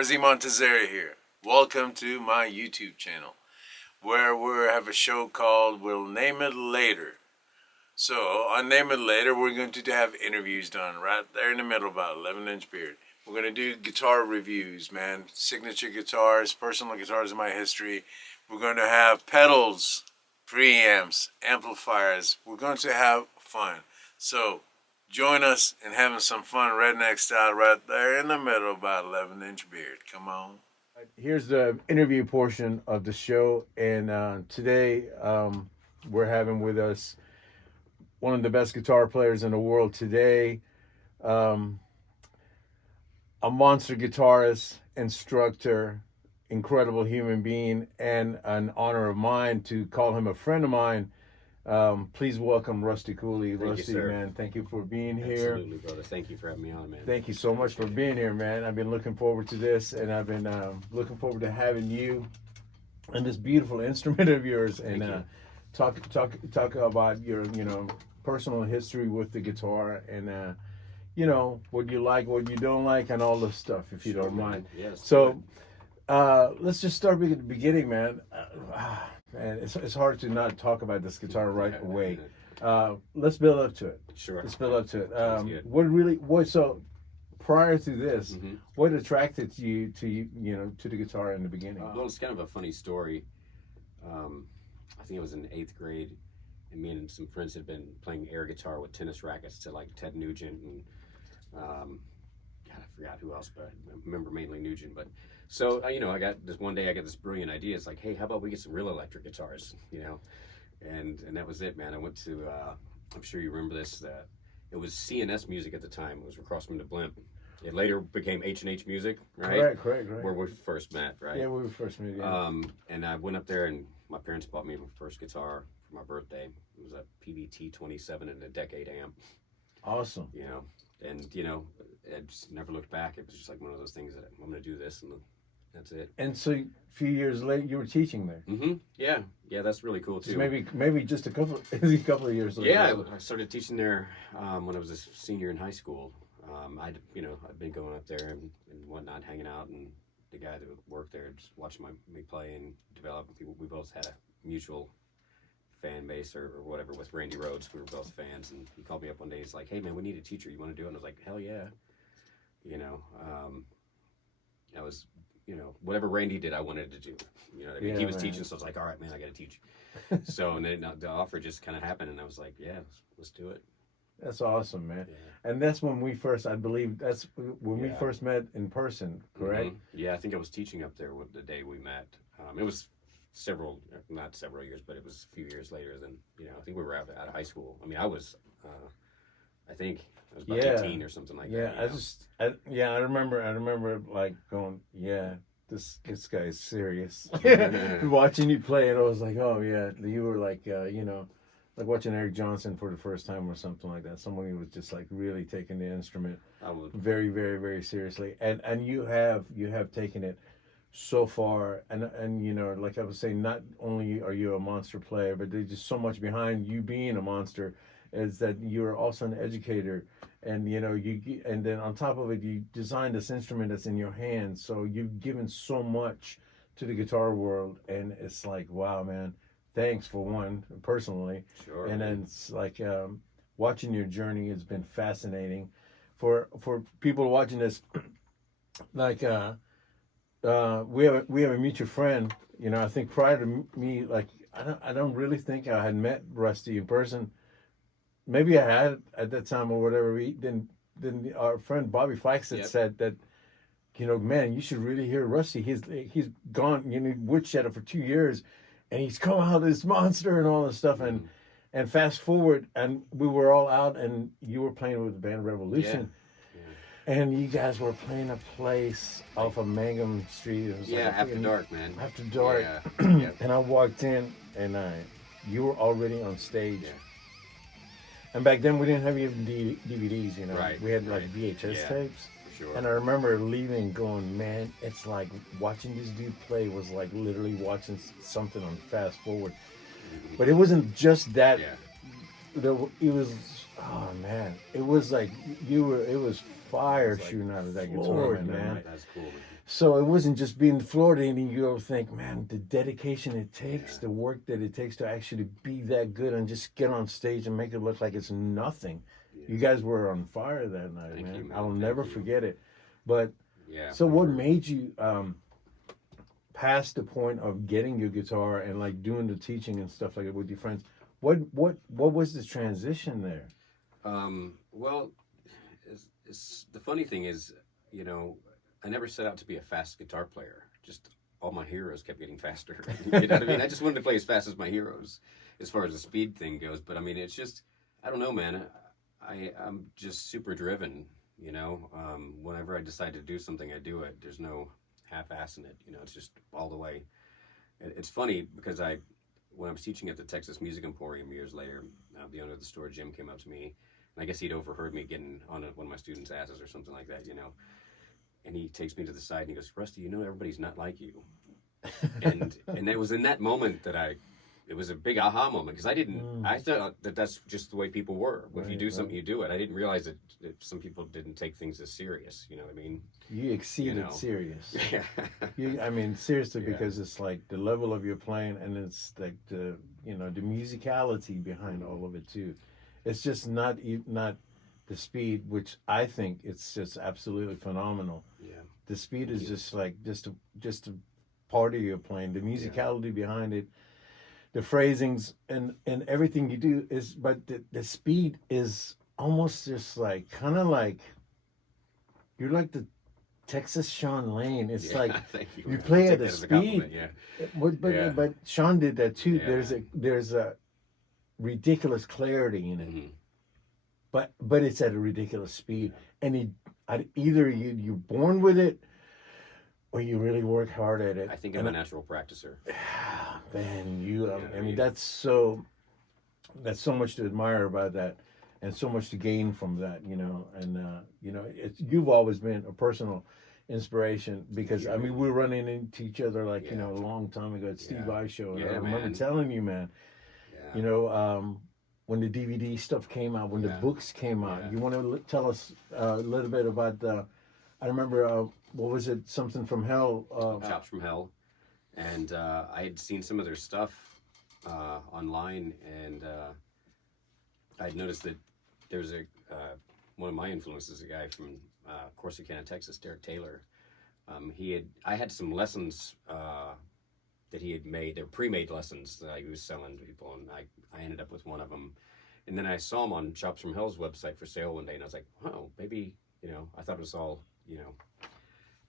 RZ Montezeri here. Welcome to my YouTube channel, where we have a show called We'll Name It Later. So, on Name It Later, we're going to have interviews done right there in the middle, about 11-inch beard. We're going to do guitar reviews, man. Signature guitars, personal guitars in my history. We're going to have pedals, preamps, amplifiers. We're going to have fun. So, join us in having some fun redneck style right there in the middle, about 11-inch beard. Come on. Here's the interview portion of the show, and today we're having with us one of the best guitar players in the world today, a monster guitarist, instructor, incredible human being, and an honor of mine to call him a friend of mine. Please welcome Rusty Cooley. Rusty, man, thank you for being here. Absolutely, brother. Thank you for having me on, man. Thank you so much for being here, man. I've been looking forward to this, and I've been looking forward to having you and this beautiful instrument of yours, and talk about your personal history with the guitar, and what you like, what you don't like, and all this stuff, if you don't mind. Yes. So let's just start at the beginning, man. Man, it's hard to not talk about this guitar right away. Let's build up to it. Sure. Let's build up to it. Good. So prior to this, what attracted you to the guitar in the beginning? Well, it's kind of a funny story. I think it was in 8th grade, and me and some friends had been playing air guitar with tennis rackets to like Ted Nugent and God, I forgot who else, but I remember mainly Nugent. But so I got this one day. I got this brilliant idea. It's like, hey, how about we get some real electric guitars? And that was it, man. I went to I'm sure you remember this. It was CNS Music at the time. It was across from the Blimp. It later became H&H Music, right? Correct. Where we first met, right? Yeah, we were first met. Yeah. And I went up there, and my parents bought me my first guitar for my birthday. It was a PVT 27 and a Decade amp. Awesome. And I just never looked back. It was just like one of those things that I'm going to do this, and that's it. And so a few years later, you were teaching there. Mm-hmm. Yeah, that's really cool too. So maybe just a couple of years later. Yeah, I started teaching there when I was a senior in high school. I'd been going up there and whatnot, hanging out, and the guy that worked there just watching me play and develop. We both had a mutual fan base or whatever with Randy Rhodes. We were both fans, and he called me up one day. He's like, "Hey man, we need a teacher. You want to do it?" And I was like, "Hell yeah!" I was, whatever Randy did, I wanted to do. He was teaching, so I was like, "All right, man, I got to teach." So and then the offer just kind of happened, and I was like, "Yeah, let's do it." That's awesome, man. Yeah. And that's when we first, I believe, that's when we first met in person, correct? Mm-hmm. Yeah, I think I was teaching up there the day we met. It was not several years, but it was a few years later than, I think we were out of high school. I mean, I was about 18 or something like that. I remember like going, this guy is serious. Watching you play, and I was like, oh yeah, you were like, like watching Eric Johnson for the first time or something like that. Someone who was just like really taking the instrument very, very, very seriously. And you have taken it so far. And like I was saying, not only are you a monster player, but there's just so much behind you being a monster, is that you're also an educator. And and then on top of it, you designed this instrument that's in your hands. So you've given so much to the guitar world, and it's like, wow, man. Thanks for one, personally. Sure. And then it's like watching your journey has been fascinating. For people watching this, like we have a mutual friend. I think prior to me, like I don't really think I had met Rusty in person. Maybe I had at that time or whatever. Then our friend Bobby Fikes had said that, man, you should really hear Rusty. He's gone with Cheddar for 2 years. And he's come out this monster and all this stuff, and fast forward, and we were all out, and you were playing with the band Revolution, and you guys were playing a place off of Mangum Street. It was after dark, man. After dark, and I walked in, and you were already on stage. Yeah. And back then we didn't have even DVDs, Right. We had like VHS tapes. Sure. And I remember leaving going, man, it's like watching this dude play was like literally watching something on fast forward. But it wasn't just that. Yeah. It was Oh man, it was like you were. It was fire It's like shooting out of that guitar, floored, man. That's cool, man. So it wasn't just being floored, and you go think, man, the dedication it takes, Yeah. the work that it takes to actually be that good and just get on stage and make it look like it's nothing. Yeah. You guys were on fire that night, Thank man. you, man. I'll Thank never you. forget it. But Yeah. so, what made you past the point of getting your guitar and like doing the teaching and stuff like that with your friends? What was the transition there? Well, it's the funny thing is, you know, I never set out to be a fast guitar player. Just all my heroes kept getting faster. You know what I mean? I just wanted to play as fast as my heroes, as far as the speed thing goes. But I mean, it's just, I don't know, man. I'm just super driven. You know, whenever I decide to do something, I do it. There's no half-assing it. You know, it's just all the way. It's funny because when I was teaching at the Texas Music Emporium years later, the owner of the store, Jim, came up to me, and I guess he'd overheard me getting on one of my students' asses or something like that, you know. And he takes me to the side and he goes, "Rusty, you know everybody's not like you." And it was in that moment that it was a big aha moment because I thought that that's just the way people were. If you Right, do something, right. you do it. I didn't realize that some people didn't take things as serious. You know what I mean? You exceeded You know. serious. Yeah. I mean, seriously, Yeah. because it's like the level of your playing, and it's like the the musicality behind all of it too. It's just not the speed, which I think it's just absolutely phenomenal. Yeah. The speed Thank is you. just like just a part of your playing. The musicality behind it, the phrasings, and everything you do is, but the speed is almost just like kind of like you're like the Texas Sean Lane. It's Yeah. like Thank you. you Man. play I'll at take a that as a compliment. speed. Yeah. But Yeah. but Sean did that too. Yeah. There's a ridiculous clarity in it, Mhm. but it's at a ridiculous speed, and either you're born with it or you really work hard at it. I think I'm a natural practicer. Man, I mean Yeah. that's so much to admire about that, and so much to gain from that, and you've always been a personal inspiration because you. I mean we're running into each other like Yeah. a long time ago at Steve Yeah. I show, and Yeah, I remember man. telling you, man, Yeah. when the DVD stuff came out, when the Yeah. books came out, Yeah. you want to tell us a little bit about the, I remember, what was it, something from hell, Chops from Hell, and I had seen some of their stuff online, and I'd noticed that there was one of my influences, a guy from Corsicana, Texas, Derek Taylor. I had some lessons that he had made. They were pre-made lessons that he was selling to people, and I ended up with one of them. And then I saw him on Chops from Hell's website for sale one day, and I was like, oh, maybe, I thought it was all,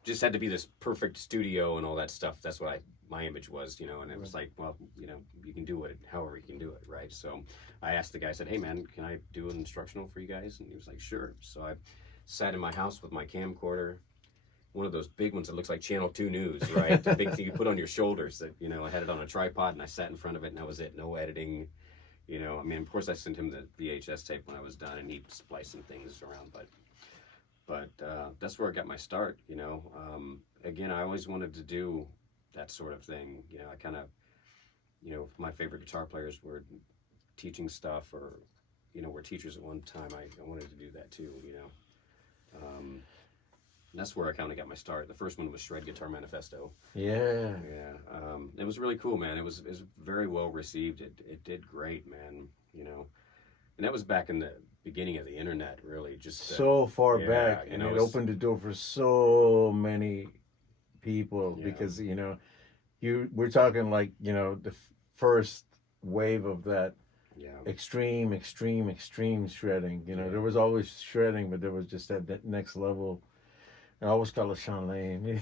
just had to be this perfect studio and all that stuff. That's what my image was, and it was like, well, you can do it however you can do it, right? So I asked the guy, I said, hey man, can I do an instructional for you guys? And he was like, sure. So I sat in my house with my camcorder, one of those big ones that looks like Channel 2 News, right? The big thing you put on your shoulders that, I had it on a tripod and I sat in front of it and that was it. No editing, I mean, of course I sent him the VHS tape when I was done and he spliced some things around, but that's where I got my start, again, I always wanted to do that sort of thing. I kind of, my favorite guitar players were teaching stuff or, were teachers at one time. I wanted to do that too, and that's where I kind of got my start. The first one was Shred Guitar Manifesto. Yeah. Yeah. It was really cool, man. It was very well received. It did great, man, and that was back in the beginning of the internet, really. Just so far yeah, back, and it opened the door for so many people because we're talking like the first wave of that extreme shredding. There was always shredding, but there was just that next level. I always call it Sean Lane.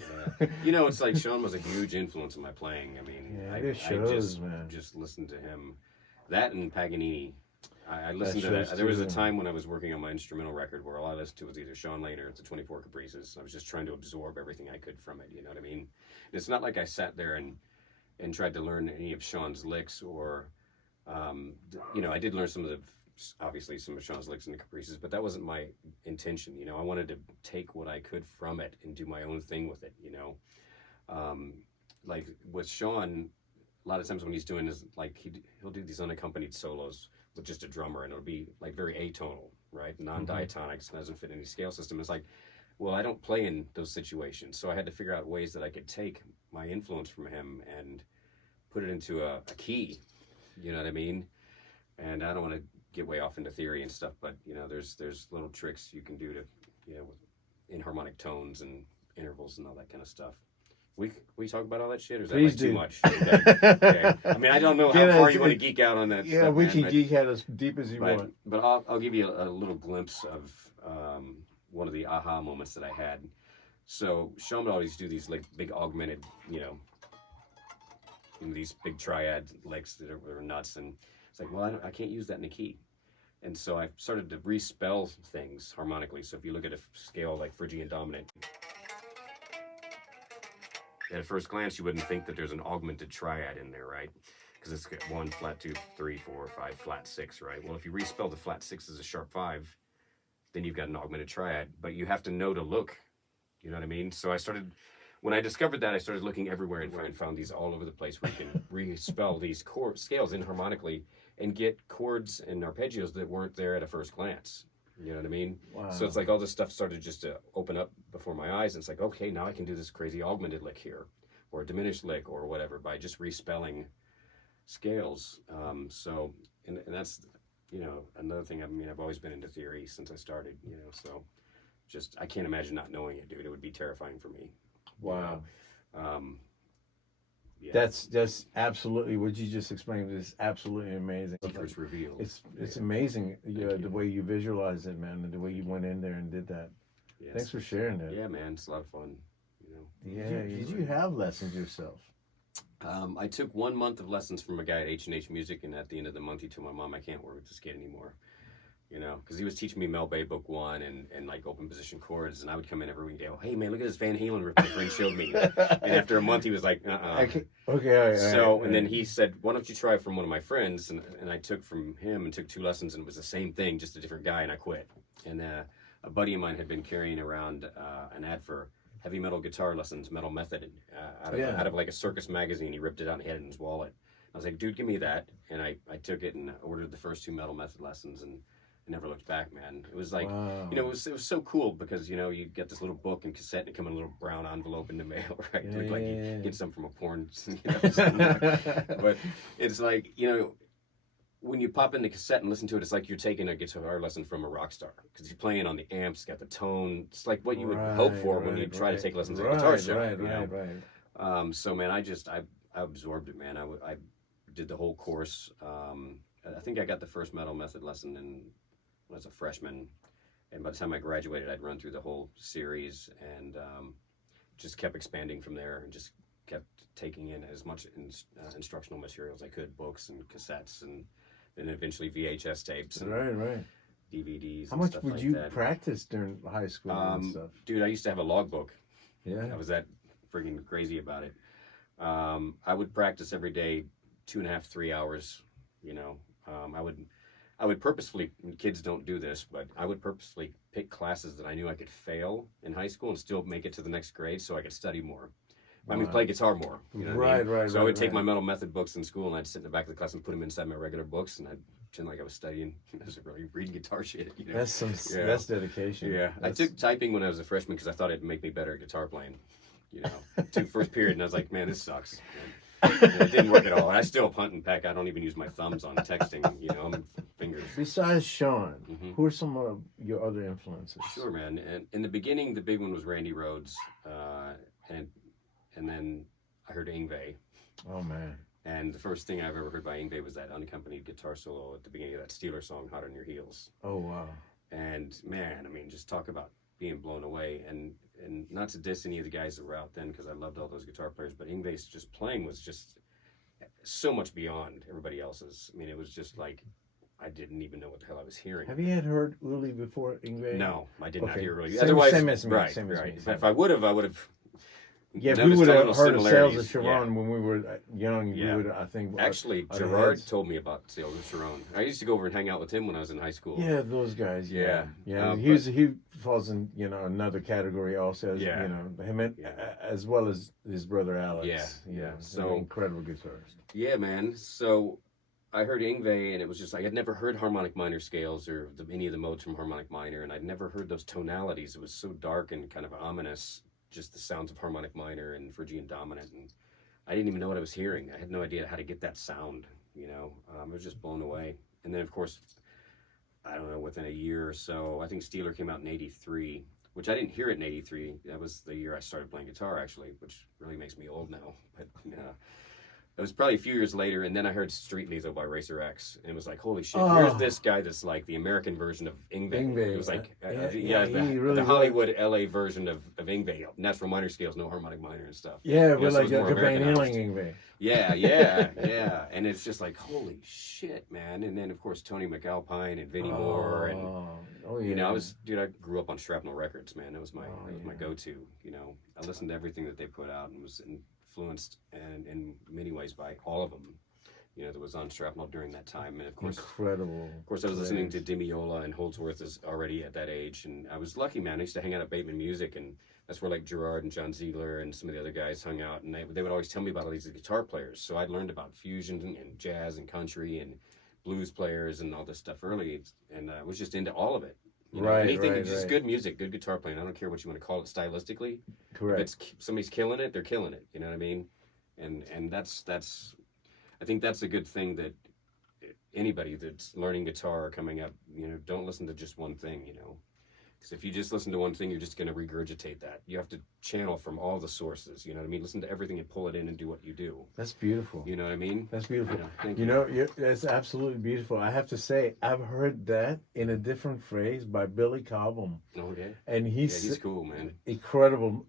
Yeah. It's like Sean was a huge influence in my playing. I mean, it shows, man. Just listened to him. That and Paganini. I listened to that. There was a time when I was working on my instrumental record where all I listened to was either Sean Lane or the 24 Caprices. I was just trying to absorb everything I could from it. You know what I mean? And it's not like I sat there and tried to learn any of Sean's licks or, I did learn obviously some of Sean's licks and the Caprices, but that wasn't my intention. I wanted to take what I could from it and do my own thing with it. Like with Sean, a lot of times when he's doing his, like he'll do these unaccompanied solos with just a drummer, and it'll be like very atonal, right? Non-diatonics, doesn't fit any scale system. It's like, well, I don't play in those situations, so I had to figure out ways that I could take my influence from him and put it into a key. You know what I mean? And I don't want to get way off into theory and stuff, but you know, there's little tricks you can do to, you know, with inharmonic tones and intervals and all that kind of stuff. We talk about all that shit, or is Please that like do. too much? Okay. I mean, I don't know how far you want to geek out on that. Yeah, stuff, we man, can geek out as deep as you want. But I'll give you a little glimpse of one of the aha moments that I had. So Sean would always do these like big augmented, you know, these big triad licks that are nuts, and it's like, well, I can't use that in a key. And so I started to respell things harmonically. So if you look at a scale like Phrygian dominant, at first glance, you wouldn't think that there's an augmented triad in there, right? Because it's got 1, flat 2, 3, 4, 5, flat 6, right? Well, if you respell the flat 6 as a sharp 5, then you've got an augmented triad. But you have to know to look, you know what I mean? So when I discovered that, I started looking everywhere and found these all over the place where you can respell these scales inharmonically and get chords and arpeggios that weren't there at a first glance. You know what I mean? Wow. So it's like all this stuff started just to open up before my eyes. And it's like, okay, now I can do this crazy augmented lick here, or a diminished lick, or whatever, by just respelling scales. And that's, you know, another thing. I mean, I've always been into theory since I started, you know, so just, I can't imagine not knowing it, dude. It would be terrifying for me. Wow. You know? Yeah. That's absolutely what you just explained is absolutely amazing. Secrets revealed. It's amazing, the way you visualize it, man, and the way you went in there and did that. Yes. Thanks for sharing that. Yeah, man, it's a lot of fun. You know. Yeah. Did you have lessons yourself? I took 1 month of lessons from a guy at H&H Music, and at the end of the month, he told my mom, I can't work with this kid anymore. You know, because he was teaching me Mel Bay Book 1 and like open position chords, and I would come in every week and go, hey man, look at this Van Halen riff my friend showed me. And after a month, he was like, Okay. And then he said, why don't you try from one of my friends? And I took from him and took 2 lessons, and it was the same thing, just a different guy, and I quit. And a buddy of mine had been carrying around an ad for heavy metal guitar lessons, Metal Method, out of like a circus magazine. He ripped it out and he had it in his wallet. I was like, dude, give me that. And I took it and ordered the first 2 Metal Method lessons, and never looked back, man. It was like, you know, it was so cool because, you know, you get this little book and cassette and it come in a little brown envelope in the mail, right? Yeah, Looked like yeah, you yeah. get some from a porn, you know, but it's like, you know, when you pop in the cassette and listen to it, it's like you're taking a guitar lesson from a rock star because you're playing on the amps, got the tone. It's like what you would hope for when you try to take lessons at a guitar show. Right. So, man, I absorbed it, man. I did the whole course. I think I got the first Metal Method lesson when I was a freshman, and by the time I graduated, I'd run through the whole series and just kept expanding from there and just kept taking in as much instructional material as I could, books and cassettes, and then eventually VHS tapes and DVDs. How much stuff would like you that. practice during high school and stuff? Dude, I used to have a logbook. Yeah. I was that friggin' crazy about it. I would practice every day, 2.5, 3 hours. You know, I would purposefully, kids don't do this, but I would purposefully pick classes that I knew I could fail in high school and still make it to the next grade so I could study more. I mean, play guitar more. You know what I mean? So I would take my Metal Method books in school and I'd sit in the back of the class and put them inside my regular books, and I'd pretend like I was studying. I was really reading guitar shit. You know? That's dedication. Yeah. I took typing when I was a freshman because I thought it'd make me better at guitar playing. You know, took first period and I was like, man, this sucks. And it didn't work at all. And I still punt and peck. I don't even use my thumbs on texting. You know, I'm fingers. Besides Sean, who are some of your other influences? Sure, man. And in the beginning, the big one was Randy Rhoads, and then I heard Yngwie. Oh man. And the first thing I've ever heard by Yngwie was that unaccompanied guitar solo at the beginning of that Steelers song, Hot on Your Heels. Oh wow. And man, I mean, just talk about being blown away. And not to diss any of the guys that were out then, because I loved all those guitar players, but Yngwie's just playing was just so much beyond everybody else's. I mean, it was just like, I didn't even know what the hell I was hearing. Have you heard Uli before Yngwie? No, I did not hear Uli. Same, Otherwise, same as me. right. If I would have. Yeah, we would have heard of Sales of Sharon when we were young. Yeah. We would, I think. Actually, Gerard told me about Sales of Sharon. I used to go over and hang out with him when I was in high school. Yeah, those guys. Yeah. But He falls in another category also. As, him and, as well as his brother Alex. Yeah. So incredible guitarist. Yeah, man. So I heard Yngwie, and it was just like I'd never heard harmonic minor scales or any of the modes from harmonic minor, and I'd never heard those tonalities. It was so dark and kind of ominous, just the sounds of harmonic minor and Phrygian dominant, and I didn't even know what I was hearing. I had no idea how to get that sound. I was just blown away. And then, of course, I don't know, within a year or so, I think Steeler came out in '83, which I didn't hear it in '83. That was the year I started playing guitar, actually, which really makes me old now. But it was probably a few years later, and then I heard Street Lethal by Racer X, and it was like, holy shit, here's this guy that's like the American version of Yngwie. It was like, the Hollywood, LA version of Yngwie. Natural minor scales, no harmonic minor and stuff. Yeah, but like Japan Healing Yngwie. Yeah. And it's just like, holy shit, man. And then, of course, Tony McAlpine and Vinnie Moore. And, I grew up on Shrapnel Records, man. That was my go-to. I listened to everything that they put out and was influenced and in many ways by all of them, that was on Shrapnel during that time. And of course, incredible. Of course, I was listening to Demiola and Holdsworth is already at that age, and I was lucky, man. I used to hang out at Bateman Music, and that's where like Gerard and John Ziegler and some of the other guys hung out, and they would always tell me about all these guitar players. So I learned about fusion and jazz and country and blues players and all this stuff early, and I was just into all of it. Anything, just good music, good guitar playing. I don't care what you want to call it stylistically. Correct. If somebody's killing it, they're killing it. You know what I mean? And that's I think that's a good thing, that anybody that's learning guitar or coming up, don't listen to just one thing. Because if you just listen to one thing, you're just going to regurgitate that. You have to channel from all the sources. You know what I mean? Listen to everything and pull it in and do what you do. That's beautiful. You know what I mean? That's beautiful. Thank you. That's absolutely beautiful. I have to say, I've heard that in a different phrase by Billy Cobham. Okay. And he's cool, man. Incredible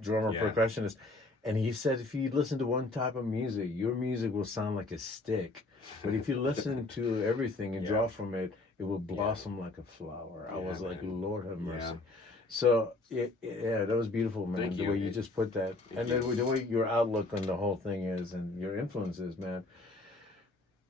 drummer, percussionist. And he said, if you listen to one type of music, your music will sound like a stick. But if you listen to everything and draw from it, it will blossom like a flower. I was like, Lord have mercy. Yeah. So, that was beautiful, man. Thank the way you just put that. Then the way your outlook on the whole thing is and your influences, man.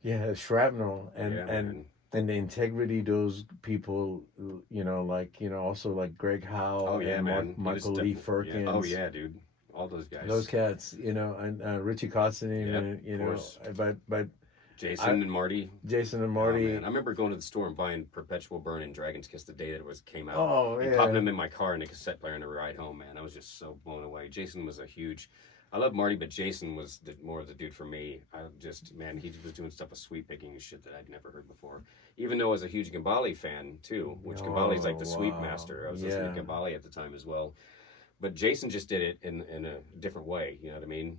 Yeah, Shrapnel and the integrity those people, also like Greg Howe and Michael Lee Firkins. Oh, yeah, dude. All those guys. Those cats, and Richie Kotzeny, but Jason and Marty. Jason and Marty. I remember going to the store and buying Perpetual Burn and Dragon's Kiss the day that it came out. Oh, and popping them in my car and a cassette player on the ride home, man. I was just so blown away. Jason was I love Marty, but Jason was more of the dude for me. He was doing stuff with sweep picking and shit that I'd never heard before. Even though I was a huge Gambale fan, too, which Gambale's like the sweep master. I was listening to Gambale at the time as well. But Jason just did it in a different way, you know what I mean?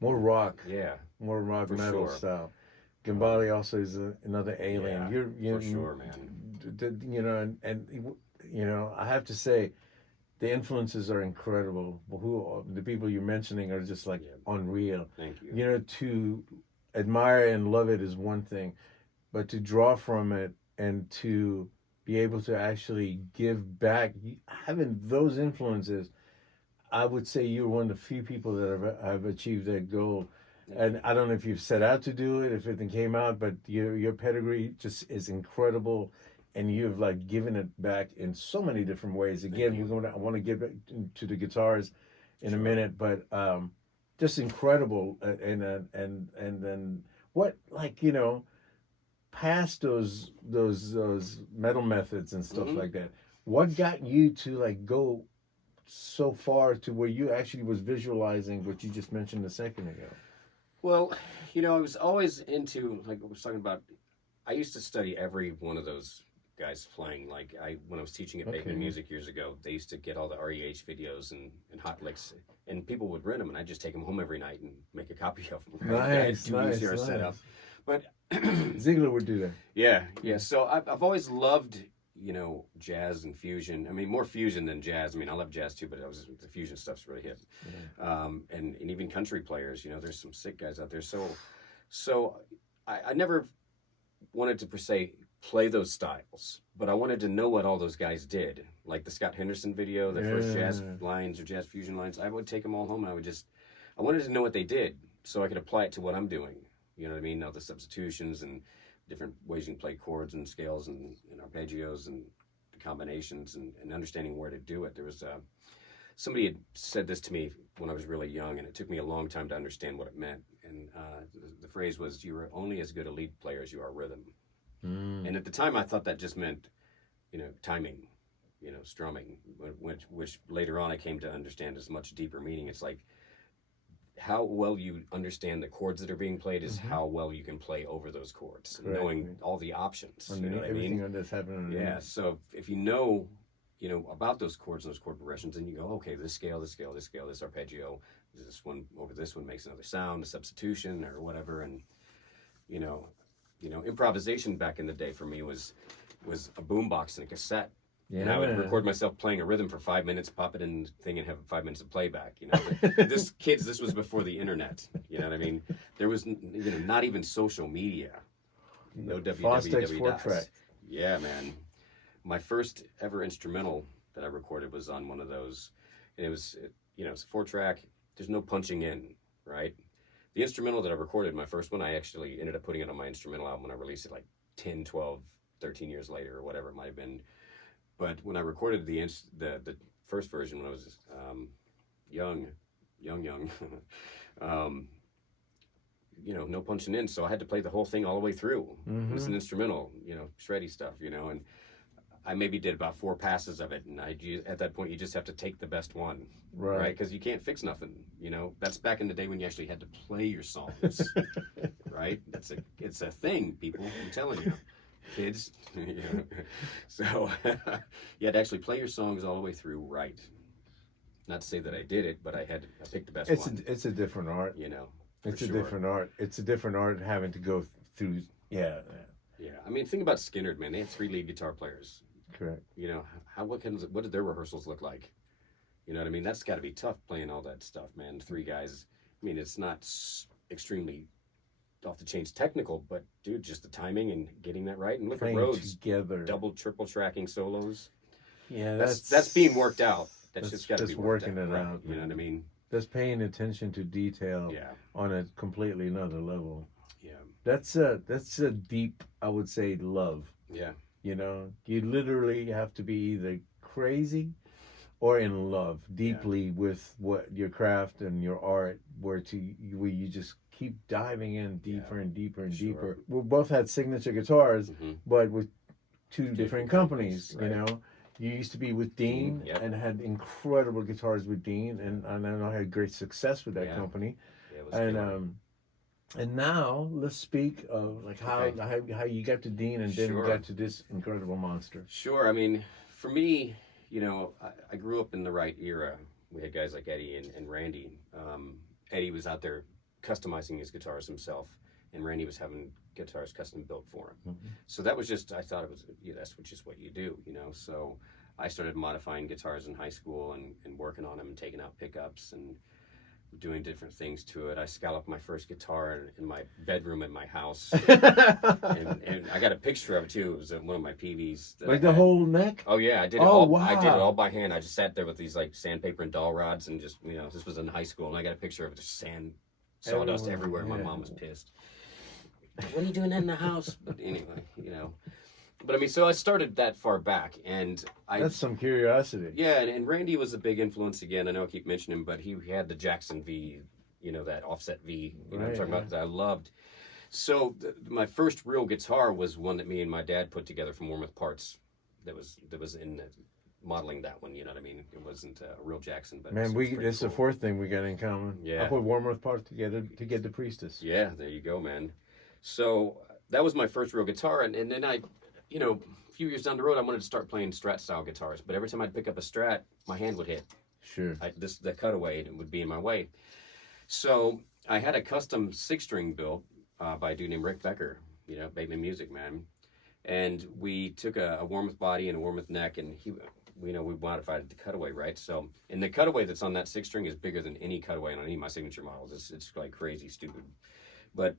More rock. Yeah. More rock metal style. Gambale also is another alien. For sure, man. I have to say, the influences are incredible. The people you're mentioning are just like unreal. Thank you. To admire and love it is one thing, but to draw from it and to be able to actually give back, having those influences, I would say you're one of the few people that have achieved that goal. And I don't know if you've set out to do it, if it came out, but your pedigree just is incredible, and you've like given it back in so many different ways. Again, I want to get back to the guitars in a minute, but just incredible. And then what, past those metal methods and stuff like that, what got you to like go so far to where you actually was visualizing what you just mentioned a second ago? Well, I was always into, like I was talking about, I used to study every one of those guys playing. Like when I was teaching at Bateman Music years ago, they used to get all the REH videos and hot licks, and people would rent them, and I'd just take them home every night and make a copy of them. Nice. Setup. But Ziegler would do that. Yeah. So I've always loved, jazz and fusion. I mean, more fusion than jazz. I mean, I love jazz too, but the fusion stuff's really hit. Yeah. And even country players, there's some sick guys out there. So I never wanted to per se play those styles, but I wanted to know what all those guys did. Like the Scott Henderson video, the first jazz lines or jazz fusion lines, I would take them all home and I wanted to know what they did so I could apply it to what I'm doing. You know what I mean? Now the substitutions and different ways you can play chords and scales and arpeggios and the combinations and understanding where to do it. There was somebody had said this to me when I was really young, and it took me a long time to understand what it meant. and the phrase was, "You're only as good a lead player as you are rhythm." Mm. And at the time, I thought that just meant, timing, strumming, which later on I came to understand is much deeper meaning. It's like how well you understand the chords that are being played is how well you can play over those chords, knowing all the options. You know what I mean? Everything that's happening. Yeah. So if you know about those chords and those chord progressions, and you go, okay, this scale, this scale, this scale, this arpeggio, this one over this one makes another sound, a substitution or whatever, and improvisation back in the day for me was a boombox and a cassette. Yeah. And I would record myself playing a rhythm for 5 minutes, pop it in the thing, and have 5 minutes of playback. This was before the internet. You know what I mean? There was, not even social media. No Fostex 4-track. Yeah, man. My first ever instrumental that I recorded was on one of those, and it was a 4-track. There's no punching in, right? The instrumental that I recorded, my first one, I actually ended up putting it on my instrumental album when I released it like 10, 12, 13 years later or whatever it might have been. But when I recorded the first version when I was young, no punching in, so I had to play the whole thing all the way through. It was an instrumental, shreddy stuff, and I maybe did about 4 passes of it, and at that point you just have to take the best one, right? Because you can't fix nothing, That's back in the day when you actually had to play your songs, right? It's a thing, people. I'm telling you. Kids, so you had to actually play your songs all the way through, right? Not to say that I did it, but I picked the best one. It's a different art, It's a different art. It's a different art having to go through. Yeah. I mean, think about Skynyrd, man. They had 3 lead guitar players. Correct. What did their rehearsals look like? You know what I mean? That's got to be tough playing all that stuff, man. 3 guys. I mean, it's not extremely off the chains technical, but dude, just the timing and getting that right. And look at Rhodes together, double, triple tracking solos. Yeah, that's being worked out. That's just got to be working it out. You know what I mean? That's paying attention to detail. Yeah. On a completely another level. Yeah. That's a deep, I would say, love. Yeah. You literally have to be either crazy or in love deeply with what your craft and your art, where you just keep diving in deeper and deeper and deeper. We both had signature guitars, but with 2 different companies. Right. You used to be with Dean and had incredible guitars with Dean, and I know I had great success with that company. Yeah, it was and now let's speak of like how you got to Dean and then got to this incredible monster. Sure. I mean, for me, I grew up in the right era. We had guys like Eddie and Randy. Eddie was out there customizing his guitars himself, and Randy was having guitars custom built for him. So that was just, I thought it was, that's just what you do, So I started modifying guitars in high school and working on them and taking out pickups and doing different things to it. I scalloped my first guitar in my bedroom in my house. and I got a picture of it too. It was one of my PVs. Like the whole neck? Oh yeah, I did it wow. I did it all by hand. I just sat there with these like sandpaper and dowel rods and just, this was in high school, and I got a picture of it, just sawdust everywhere. My mom was pissed. What are you doing in the house? But anyway, But I mean, so I started that far back, and that's some curiosity. Yeah, and Randy was a big influence again. I know I keep mentioning him, but he had the Jackson V, that offset V. I'm talking about that I loved. So my first real guitar was one that me and my dad put together from Warmoth Parts. That was in modeling that one. You know what I mean? It wasn't a real Jackson, but man, it's the 4th thing we got in common. Yeah, I put Warmoth Parts together to get the Priestess. Yeah, there you go, man. So that was my first real guitar, and then I. A few years down the road, I wanted to start playing Strat style guitars, but every time I'd pick up a Strat, my hand would hit. Sure. The cutaway, and it would be in my way. So I had a custom 6-string built by a dude named Rick Becker, Bateman Music, man. And we took a Warmoth body and a Warmoth neck, and we modified it to cutaway, right? So, and the cutaway that's on that 6-string is bigger than any cutaway on any of my signature models. It's like crazy stupid. But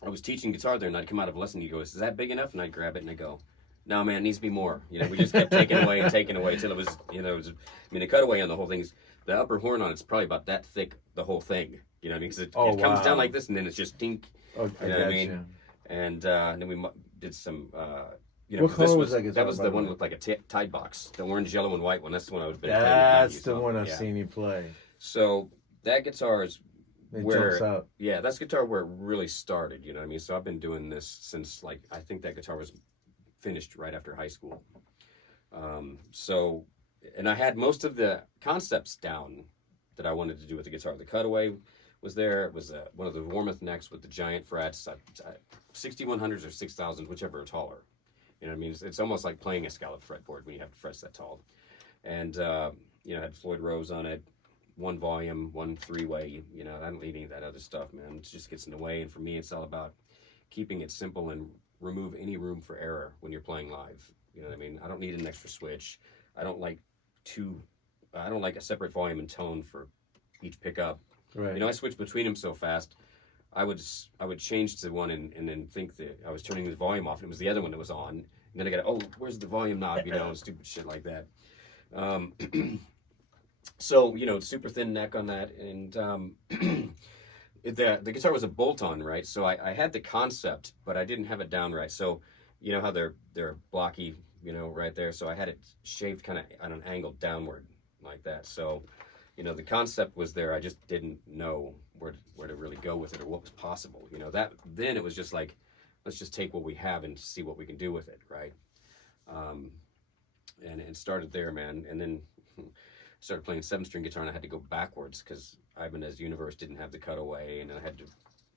I was teaching guitar there, and I'd come out of a lesson, he'd go, "Is that big enough?" And I'd grab it, and I'd go, "No, man, it needs to be more." We just kept taking away till it was, the cutaway on the whole thing is, the upper horn on it's probably about that thick, the whole thing. You know what I mean? Because it comes down like this, and then it's just dink. Oh, you know what I mean? And then we did some, what color was that guitar? That was the one with like a Tide box, the orange, yellow, and white one. That's the one I was been playing. That's the one I've seen you play. So that guitar is It where, jumps out. yeah, that's guitar where it really started, you know what I mean? So I've been doing this since, like, I think that guitar was finished right after high school. So, and I had most of the concepts down that I wanted to do with the guitar. The cutaway was there. It was one of the Warmoth necks with the giant frets, 6100s or 6000s, whichever are taller. You know what I mean? It's almost like playing a scalloped fretboard when you have frets that tall. And, you know, had Floyd Rose on it, one volume, one three-way. You know, I don't need any of that other stuff, man. It just gets in the way. And for me, it's all about keeping it simple and remove any room for error when you're playing live. You know what I mean? I don't need an extra switch. I don't like a separate volume and tone for each pickup. Right. You know, I switched between them so fast. I would change to one and then think that I was turning the volume off and it was the other one that was on. And then I got, oh, where's the volume knob? You know, stupid shit like that. So, you know, super thin neck on that. And the guitar was a bolt-on, right? So I had the concept, but I didn't have it down right. So, you know how they're blocky, you know, right there. So I had it shaved kind of on an angle downward like that. So, you know, the concept was there. I just didn't know where to really go with it or what was possible. You know, then it was just like, let's just take what we have and see what we can do with it, right? And started there, man. And then started playing 7-string guitar, and I had to go backwards because Ibanez Universe didn't have the cutaway, and I had to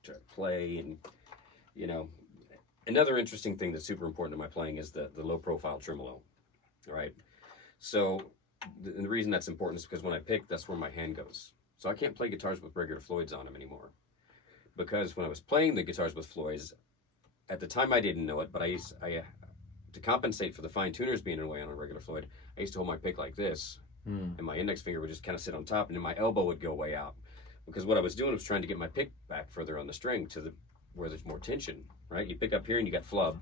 try to play. And, you know, another interesting thing that's super important to my playing is the low profile tremolo, right? So the reason that's important is because when I pick, that's where my hand goes. So I can't play guitars with regular Floyds on them anymore. Because when I was playing the guitars with Floyds, at the time I didn't know it, but I to compensate for the fine tuners being away on a regular Floyd, I used to hold my pick like this, and my index finger would just kind of sit on top, and then my elbow would go way out. Because what I was doing was trying to get my pick back further on the string to where there's more tension, right? You pick up here and you got flub.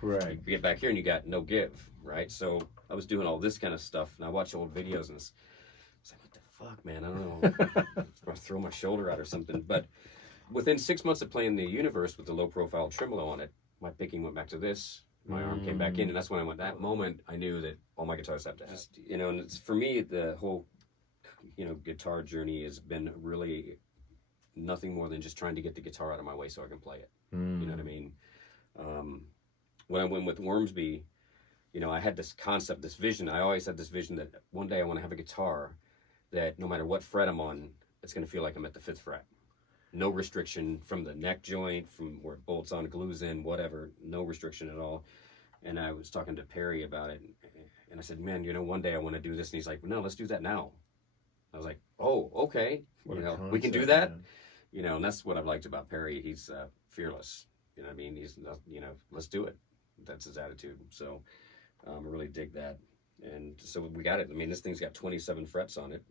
Right. You get back here and you got no give, right? So I was doing all this kind of stuff, and I watched old videos, and I was like, what the fuck, man? I don't know. I'm going to throw my shoulder out or something. But within 6 months of playing the Universe with the low profile tremolo on it, my picking went back to this. My arm came back in, and that's when that moment I knew that all my guitars have to have. You know, and it's, for me, the whole, you know, guitar journey has been really nothing more than just trying to get the guitar out of my way so I can play it. You know what I mean? When I went with Wormsby, you know, I had this concept, this vision. I always had this vision that one day I want to have a guitar that no matter what fret I'm on, it's going to feel like I'm at the 5th fret. No restriction from the neck joint, from where it bolts on, glues in, whatever. No restriction at all. And I was talking to Perry about it, and I said, man, you know, one day I want to do this. And he's like, no, let's do that now. I was like, oh, okay. You know, we can do that. Man. You know, and that's what I've liked about Perry. He's fearless. You know what I mean? He's, you know, let's do it. That's his attitude. So I really dig that. And so we got it. I mean, this thing's got 27 frets on it,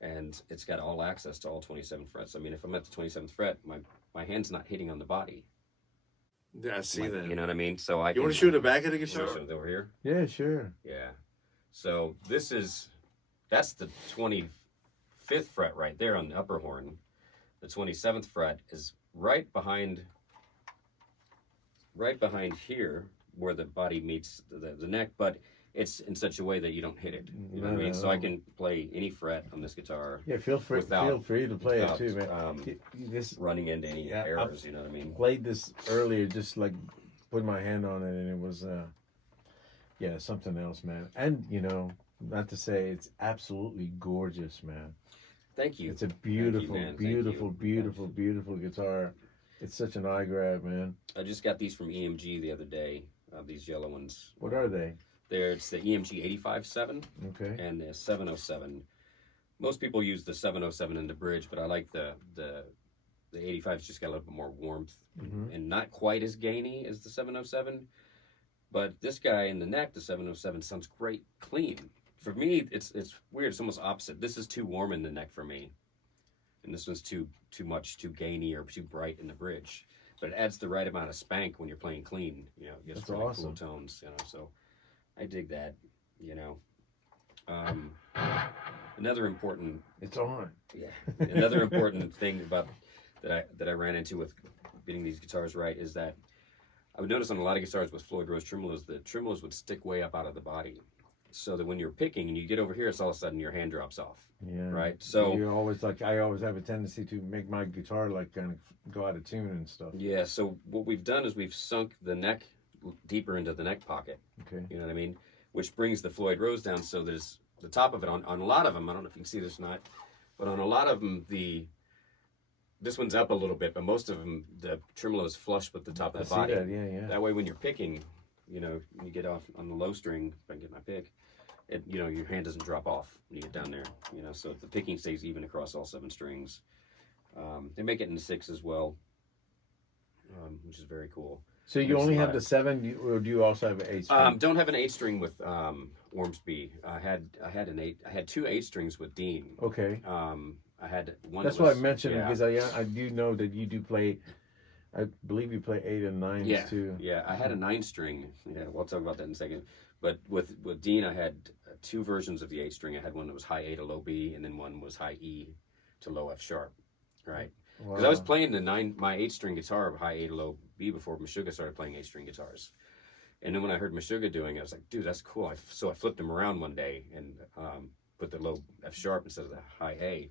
and it's got all access to all 27 frets. I mean, if I'm at the 27th fret, my hand's not hitting on the body. Yeah, I see that. You know what I mean? So You want to show the back of the guitar? Show it over here? Yeah, sure. Yeah. So that's the 25th fret right there on the upper horn. The 27th fret is right behind here where the body meets the neck, but it's in such a way that you don't hit it. You know what I mean? So I can play any fret on this guitar. Yeah, feel free to play it too, man. Running into any errors, you know what I mean? Played this earlier, just like put my hand on it, and it was something else, man. And you know, not to say it's absolutely gorgeous, man. Thank you. It's a beautiful, beautiful guitar. It's such an eye grab, man. I just got these from EMG the other day. These yellow ones. What are they? It's the EMG 85-7 and the 707. Most people use the 707 in the bridge, but I like the 85's just got a little bit more warmth and not quite as gainy as the 707. But this guy in the neck, the 707, sounds great clean. For me, it's weird. It's almost opposite. This is too warm in the neck for me, and this one's too much, too gainy or too bright in the bridge. But it adds the right amount of spank when you're playing clean. You know, it gets really cool tones. You know, so I dig that. You know, another important. It's on. Yeah, another important thing about that I ran into with getting these guitars right is that I would notice on a lot of guitars with Floyd Rose tremolos, the tremolos would stick way up out of the body. so that when you're picking and you get over here, it's all of a sudden your hand drops off. Yeah. Right. So you always I always have a tendency to make my guitar like kind of go out of tune and stuff. yeah. So what we've done is we've sunk the neck deeper into the neck pocket. Okay. You know what I mean? Which brings the Floyd Rose down so that it's the top of it on a lot of them. I don't know if you can see this or not, but on a lot of them this one's up a little bit, but most of them the tremolo is flush with the top of the body. That, yeah. That way, when you're picking, you know, you get off on the low string. If I can get my pick, you know, your hand doesn't drop off when you get down there. You know, so the picking stays even across all 7 strings. They make it in 6 as well, which is very cool. So you only have the 7, or do you also have an 8 string? Don't have an 8 string with Ormsby. I had an 8. I had 2 8 strings with Dean. Okay. I had one. That's why I mentioned because I do know that you do play. I believe you play 8 and 9s too. Yeah, I had a 9 string. Yeah, we'll talk about that in a second. But with Dean, I had 2 versions of the 8 string. I had one that was high A to low B, and then one was high E to low F sharp. Right. Because I was playing my 8 string guitar high A to low B before Meshuggah started playing 8 string guitars. And then when I heard Meshuggah doing it, I was like, dude, that's cool. So I flipped him around one day and put the low F sharp instead of the high A.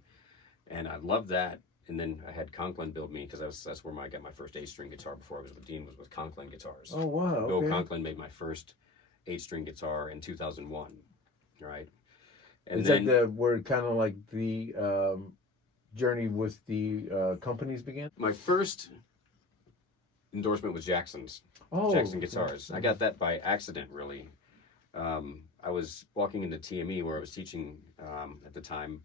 And I loved that. And then I had Conklin build me because that's where I got my first 8 string guitar before I was with Dean, was with Conklin guitars. Oh, wow. Bill Conklin made my first 8 string guitar in 2001. Right. And is that where kind of like the journey with the companies began? My first endorsement was Jackson's. Jackson Guitars. I got that by accident, really. I was walking into TME where I was teaching at the time,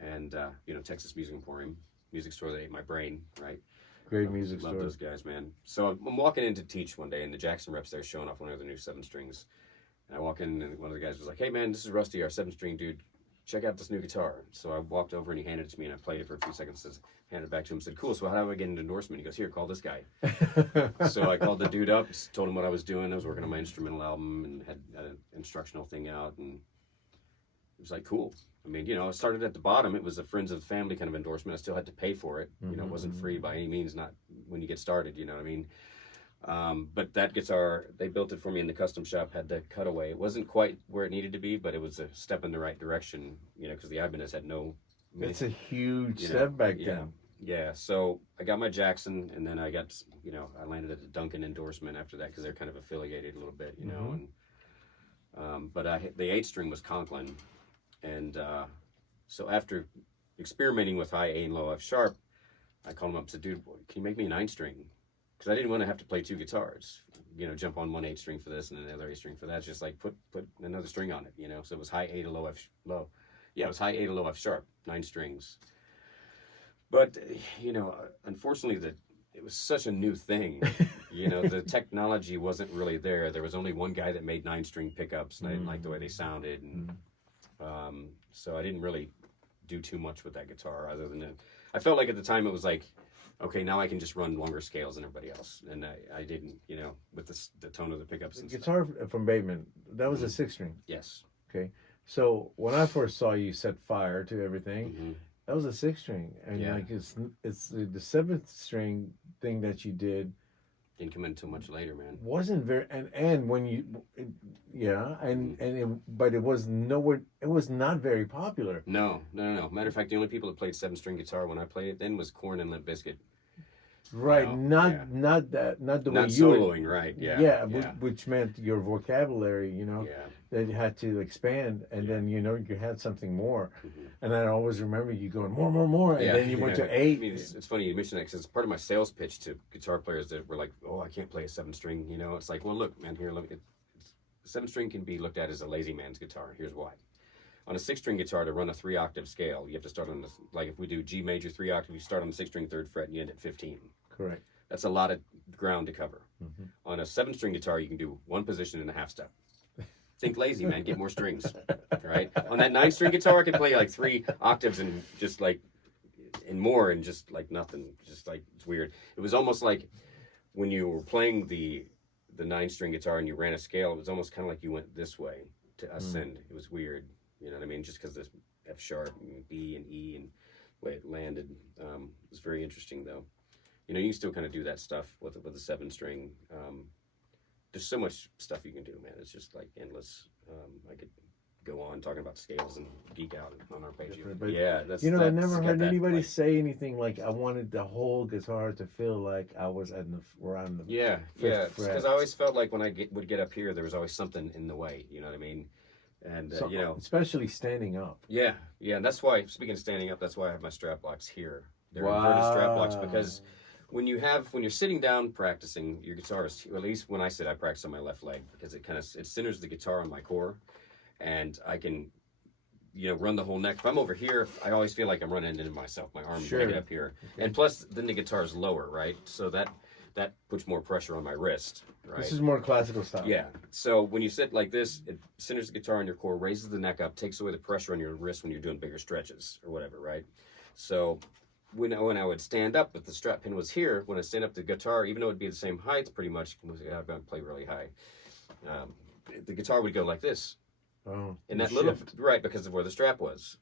and you know, Texas Music Emporium, music store that ate my brain, right? Great music store. Love those guys, man. So I'm walking in to teach one day, and the Jackson reps there showing off one of their new 7 strings. And I walk in, and one of the guys was like, "Hey, man, this is Rusty, our 7 string dude. Check out this new guitar." So I walked over and he handed it to me and I played it for a few seconds, handed it back to him, said, "Cool, so how do I get an endorsement?" He goes, "Here, call this guy." So I called the dude up, told him what I was doing. I was working on my instrumental album and had an instructional thing out, and it was like, cool. I mean, you know, I started at the bottom. It was a friends of the family kind of endorsement. I still had to pay for it. You know, it wasn't free by any means, not when you get started, you know what I mean? But that guitar, they built it for me in the custom shop, had the cutaway. It wasn't quite where it needed to be, but it was a step in the right direction, you know, because the Ibanez had no... It's a huge step back then. Yeah, so I got my Jackson, and then I got, you know, I landed at the Duncan endorsement after that because they're kind of affiliated a little bit, you know. And but the 8 string was Conklin, and so after experimenting with high A and low F sharp, I called him up and said, "Dude, can you make me a 9 string?" Because I didn't want to have to play 2 guitars, you know, jump on one 8 string for this and another 8 string for that. It's just like put another string on it, you know. So it was high A to low F low. Yeah, it was high A to low F sharp, 9 strings. But, you know, unfortunately, it was such a new thing. You know, the technology wasn't really there. There was only one guy that made 9-string pickups, and I didn't like the way they sounded. And so I didn't really do too much with that guitar other than I felt like at the time it was like, okay, now I can just run longer scales than everybody else. And I didn't, you know, with the tone of the pickups and guitar from Bateman, that was a 6-string? Yes. Okay. So when I first saw you set fire to everything, that was a 6-string, and like it's the 7th string thing that you did didn't come in until much later, man. Wasn't very and when you but it was nowhere. It was not very popular. No. Matter of fact, the only people that played 7-string guitar when I played it then was Korn and Limp Bizkit. Right, you know? not the not way you soloing, right? Yeah. Which meant your vocabulary, you know, that had to expand, and then you know you had something more. And I always remember you going more, and then you went to 8. I mean, it's funny you mention that because it's part of my sales pitch to guitar players that were like, "Oh, I can't play a 7-string," you know. It's like, well, look, man, here, 7-string can be looked at as a lazy man's guitar. Here's why. On a 6-string guitar, to run a 3-octave scale, you have to start on like if we do G major 3-octave, you start on the 6-string 3rd fret and you end at 15. Correct. That's a lot of ground to cover. On a 7-string guitar, you can do one position and a half step. Think lazy, man. Get more strings, right? On that 9-string guitar, I could play like 3 octaves and just like, and more, and just like nothing. Just like, it's weird. It was almost like when you were playing the 9-string guitar and you ran a scale, it was almost kind of like you went this way to ascend. It was weird. You know what I mean? Just because this F sharp and B and E and the way it landed was very interesting, though. You know, you can still kind of do that stuff with a 7-string. There's so much stuff you can do, man. It's just like endless. I could go on talking about scales and geek out on our page. But, Yeah, that's, you know, I that's never got heard that, anybody like, say anything like, I wanted the whole guitar to feel like I was around the yeah, fifth because fret. I always felt like when I would get up here, there was always something in the way. You know what I mean? And So, you know, especially standing up. yeah, and that's why. Speaking of standing up, that's why I have my strap locks here. They're inverted strap locks because when you're sitting down practicing your guitarist, or at least when I sit, I practice on my left leg because it centers the guitar on my core, and I can, you know, run the whole neck. If I'm over here, I always feel like I'm running into myself. My arms get up here, and plus then the guitar's lower, right? So that puts more pressure on my wrist, right? This is more classical style. Yeah. So when you sit like this, it centers the guitar on your core, raises the neck up, takes away the pressure on your wrist when you're doing bigger stretches or whatever, right? So when I would stand up, if the strap pin was here, when I stand up the guitar, even though it'd be the same height pretty much, I'm going to play really high, the guitar would go like this. Oh, and that little, right, because of where the strap was.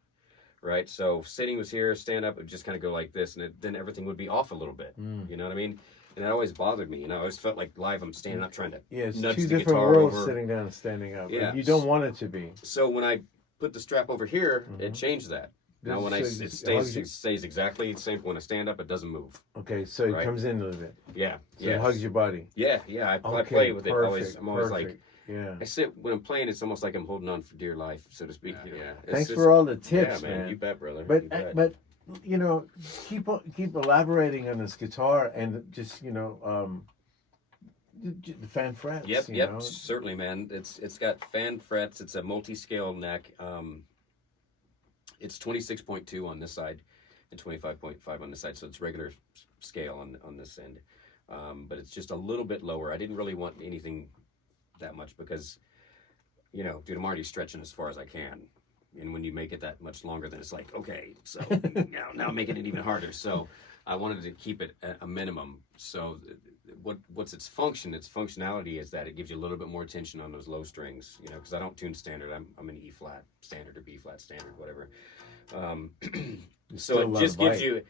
Right, so sitting was here, stand up, it would just kind of go like this, and then everything would be off a little bit. You know what I mean? And that always bothered me. You know, I always felt like live I'm standing up trying to it's nudge two the different guitar worlds, over. sitting down and standing up. Yeah. And you don't want it to be. So when I put the strap over here, it changed that. Now when it stays exactly the same. When I stand up, it doesn't move. Okay, so it comes in a little bit. Yeah, so it hugs your body. Yeah. I play with it. I'm always like, yeah. I sit when I'm playing. It's almost like I'm holding on for dear life, so to speak. Yeah. Thanks for all the tips, yeah, man. You bet, brother. But you know, keep elaborating on this guitar and just, you know, the fan frets. Yep, you know? certainly, man. It's got fan frets. It's a multi-scale neck. It's 26.2 on this side and 25.5 on this side, so it's regular scale on this end. But it's just a little bit lower. I didn't really want anything that much because, you know, dude, I'm already stretching as far as I can. And when you make it that much longer, then it's like, okay, so now I'm making it even harder. So I wanted to keep it at a minimum. So what's its function? Its functionality is that it gives you a little bit more tension on those low strings, you know, because I don't tune standard. I'm an E flat standard or B flat standard, whatever. So it just gives you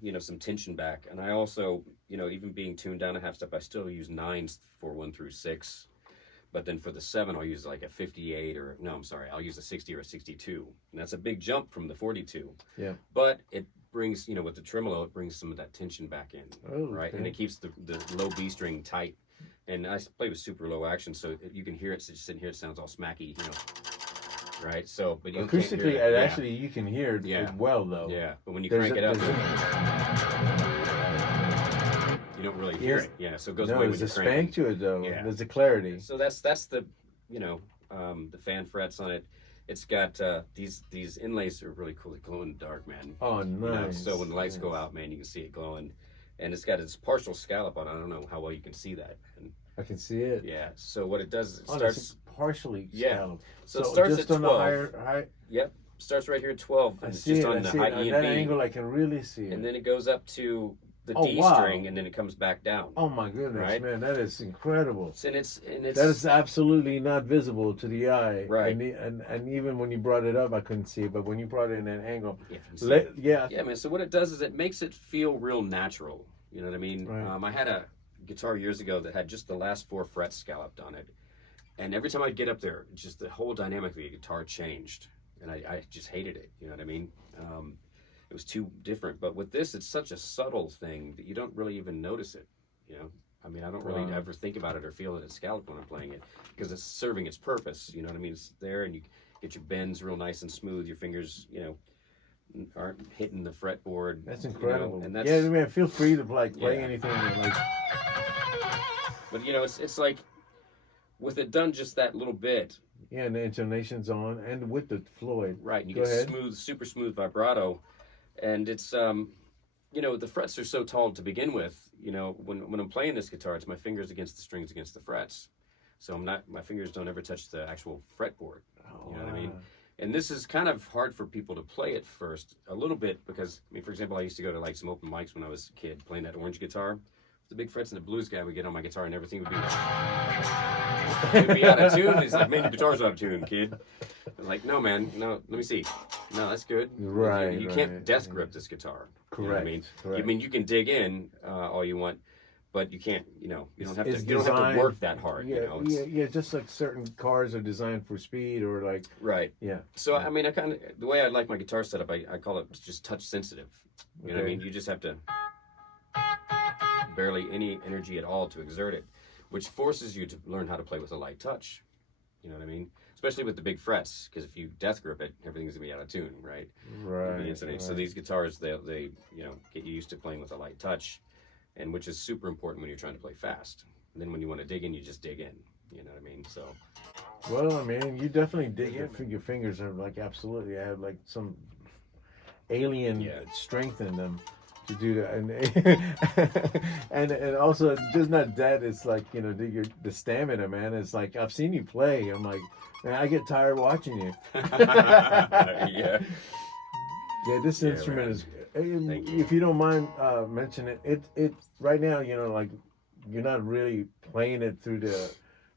you know, some tension back. And I also, you know, even being tuned down a half step, I still use 9s for 1 through 6. But then for the 7, I'll use like a 58 I'll use a 60 or a 62. And that's a big jump from the 42. Yeah. But it brings, you know, with the tremolo, it brings some of that tension back in, right? Okay. And it keeps the low B string tight. And I play with super low action, so you can hear it just sitting here, it sounds all smacky, you know, right? So, but you acoustically, can't hear it. actually, you can hear it well, though. Yeah, but when you crank it up, you don't really hear it. Yeah, so it goes away when you there's a crank spank to it, though. Yeah. There's a clarity. So that's the, you know, the fan frets on it. It's got these inlays are really cool. They glow in the dark, man. Oh, nice. You know, so when the lights go out, man, you can see it glowing. And it's got its partial scallop on it. I don't know how well you can see that. And I can see it. yeah, so what it does is it starts starts partially Yeah. scalloped. So it starts just at on the 12. higher. Yep, starts right here at 12. I And it's see just it. on I the see high it. On E that and B. angle, I can really see it. And then it goes up to the D wow. string, and then it comes back down. Oh my goodness, Right? man, that is incredible. And it's That is absolutely not visible to the eye. Right. And even when you brought it up, I couldn't see it. But when you brought it in that angle, yeah, man. So what it does is it makes it feel real natural. You know what I mean? Right. I had a guitar years ago that had just the last 4 frets scalloped on it, and every time I'd get up there, just the whole dynamic of the guitar changed, and I just hated it. You know what I mean? It was too different. But with this, it's such a subtle thing that you don't really even notice it. You know, I mean, I don't really ever think about it or feel that it's scalloped when I'm playing it because it's serving its purpose. You know what I mean? It's there, and you get your bends real nice and smooth. Your fingers, you know, aren't hitting the fretboard. That's incredible. You know, and that's, yeah, man, feel free to play Yeah. anything that, like. But you know, it's like with it done just that little bit, Yeah, and the intonation's on, and with the Floyd. right? And you Go get ahead. smooth, super smooth vibrato, and it's you know, the frets are so tall to begin with. You know, when I'm playing this guitar, it's my fingers against the strings against the frets, so my fingers don't ever touch the actual fretboard. You know what I mean? And this is kind of hard for people to play at first, a little bit, because, I mean, for example, I used to go to like some open mics when I was a kid playing that orange guitar. The big frets and the blues guy would get on my guitar and everything would be like, it would be out of tune. He's like, man, your guitar's out of tune, kid. I'm like, no, man, no, let me see. No, that's good. Right. You can't death grip this guitar. Correct. You know what I mean? Correct. I mean, you can dig in all you want, but you can't, you don't have to, It's you don't have to designed- work that hard, Yeah, you know. It's, yeah. Just like certain cars are designed for speed, or like right. yeah. So I mean, I kind of the way I like my guitar setup, I call it just touch sensitive. You know what I mean? You just have to barely any energy at all to exert it, which forces you to learn how to play with a light touch. You know what I mean? Especially with the big frets, because if you death grip it, everything's gonna be out of tune, right? Right. So these guitars, they get you used to playing with a light touch, and which is super important when you're trying to play fast. And then when you want to dig in, you just dig in. You know what I mean? So. Well, I mean, you definitely dig your fingers are like absolutely. I have like some alien strength in them to do that, and also just not that. It's like the stamina, man. It's like I've seen you play. I'm like, man, I get tired watching you. Yeah. Yeah, this instrument is. If you don't mind mentioning it right now, like you're not really playing it through the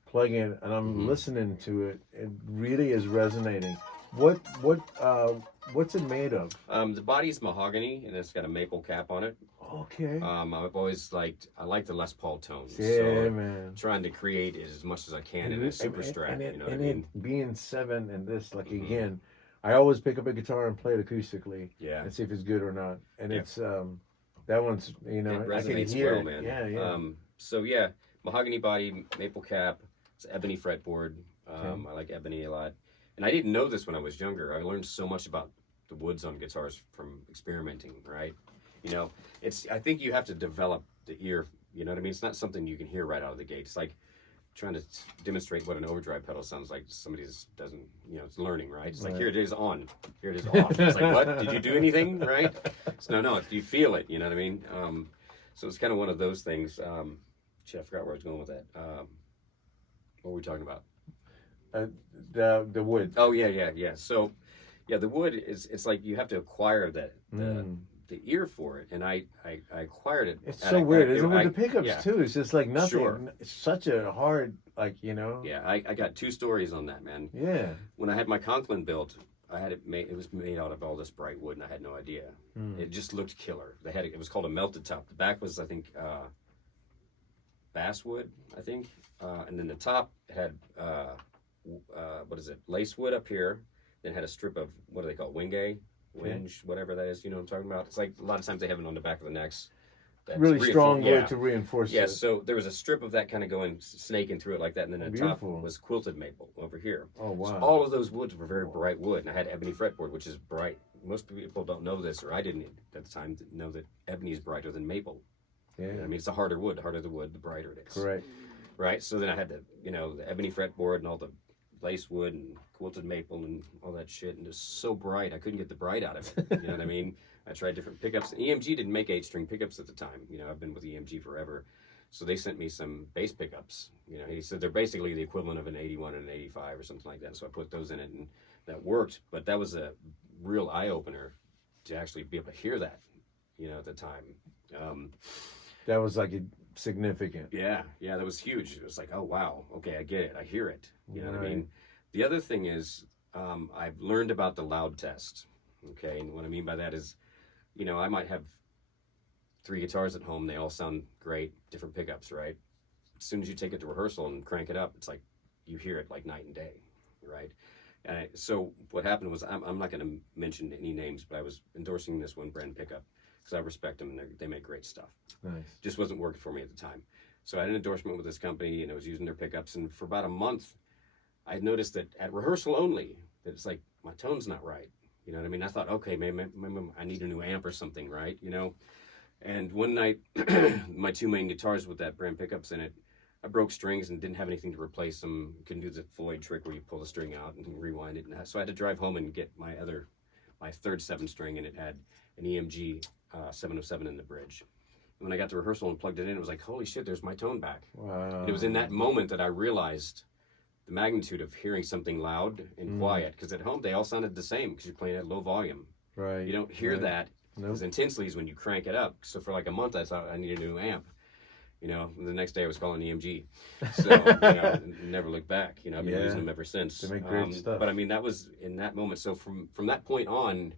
plug-in, and I'm listening to it. It really is resonating. What's it made of? The body's mahogany, and it's got a maple cap on it. Okay. I've always I like the Les Paul tones. Yeah, so man. Trying to create it as much as I can in a super strat. And you know what I mean? it being 7 and this, like again, I always pick up a guitar and play it acoustically. Yeah. And see if it's good or not. And it's that one's it resonates I can hear well, it. man. Yeah, yeah. So yeah, mahogany body, maple cap, it's ebony fretboard. I like ebony a lot. And I didn't know this when I was younger. I learned so much about the woods on guitars from experimenting, right? I think you have to develop the ear, you know what I mean? It's not something you can hear right out of the gate. It's like trying to demonstrate what an overdrive pedal sounds like. Somebody doesn't, it's learning, right? It's like, here it is on, here it is off. It's like, what? Did you do anything, right? So no, you feel it, you know what I mean? So it's kind of one of those things. Shit, I forgot where I was going with that. What were we talking about? The wood. Oh yeah. So, yeah, the wood it's like you have to acquire the ear for it, and I acquired it. It's so weird. Isn't it with the pickups too? It's just like nothing. Sure. It's such a hard, Yeah, I got 2 stories on that, man. Yeah. When I had my Conklin built, I had it made. It was made out of all this bright wood, and I had no idea. It just looked killer. It was called a melted top. The back was, I think, basswood, I think, and then the top had lace wood up here. Then had a strip of, what do they call it, winge, whatever that is. You know what I'm talking about? It's like a lot of times they have it on the back of the necks. That's really strong wood to reinforce it. Yeah, so there was a strip of that kind of going, snaking through it like that, and then the top was quilted maple over here. Oh, wow. So all of those woods were very bright wood, and I had ebony fretboard, which is bright. Most people don't know this, or I didn't at the time know that ebony is brighter than maple. Yeah. I mean, it's a harder wood. The harder the wood, the brighter it is. Correct. Right, so then I had the ebony fretboard and all the lace wood and quilted maple and all that shit, and it was so bright I couldn't get the bright out of it. You know what I mean? I tried different pickups. EMG didn't make 8-string pickups at the time. I've been with EMG forever, so they sent me some bass pickups. He said they're basically the equivalent of an 81 and an 85 or something like that. So I put those in it, and that worked. But that was a real eye opener to actually be able to hear that. At the time. That was like significant. Yeah, that was huge. It was like, oh wow, okay, I get it, I hear it. You know what I mean? The other thing is, I've learned about the loud test. Okay, and what I mean by that is, I might have 3 guitars at home. They all sound great, different pickups, right? As soon as you take it to rehearsal and crank it up, it's like you hear it like night and day, right? So what happened was, I'm not going to mention any names, but I was endorsing this one brand pickup because I respect them and they make great stuff. Nice. Just wasn't working for me at the time. So I had an endorsement with this company, and I was using their pickups, and for about a month, I had noticed that at rehearsal only, that it's like, my tone's not right. You know what I mean? I thought, okay, maybe I need a new amp or something, right? And one night, my 2 main guitars with that brand pickups in it, I broke strings and didn't have anything to replace them. Couldn't do the Floyd trick where you pull the string out and rewind it. So I had to drive home and get my third 7-string, and it had an EMG 707 in the bridge. And when I got to rehearsal and plugged it in, it was like, holy shit, there's my tone back. Wow. And it was in that moment that I realized the magnitude of hearing something loud and quiet. Because at home, they all sounded the same because you're playing at low volume. Right. You don't hear that Nope. as intensely as when you crank it up. So for like a month, I thought I needed a new amp. And the next day I was calling EMG. So, never looked back. I've been using them ever since. They make great stuff. But I mean, that was in that moment. So from that point on,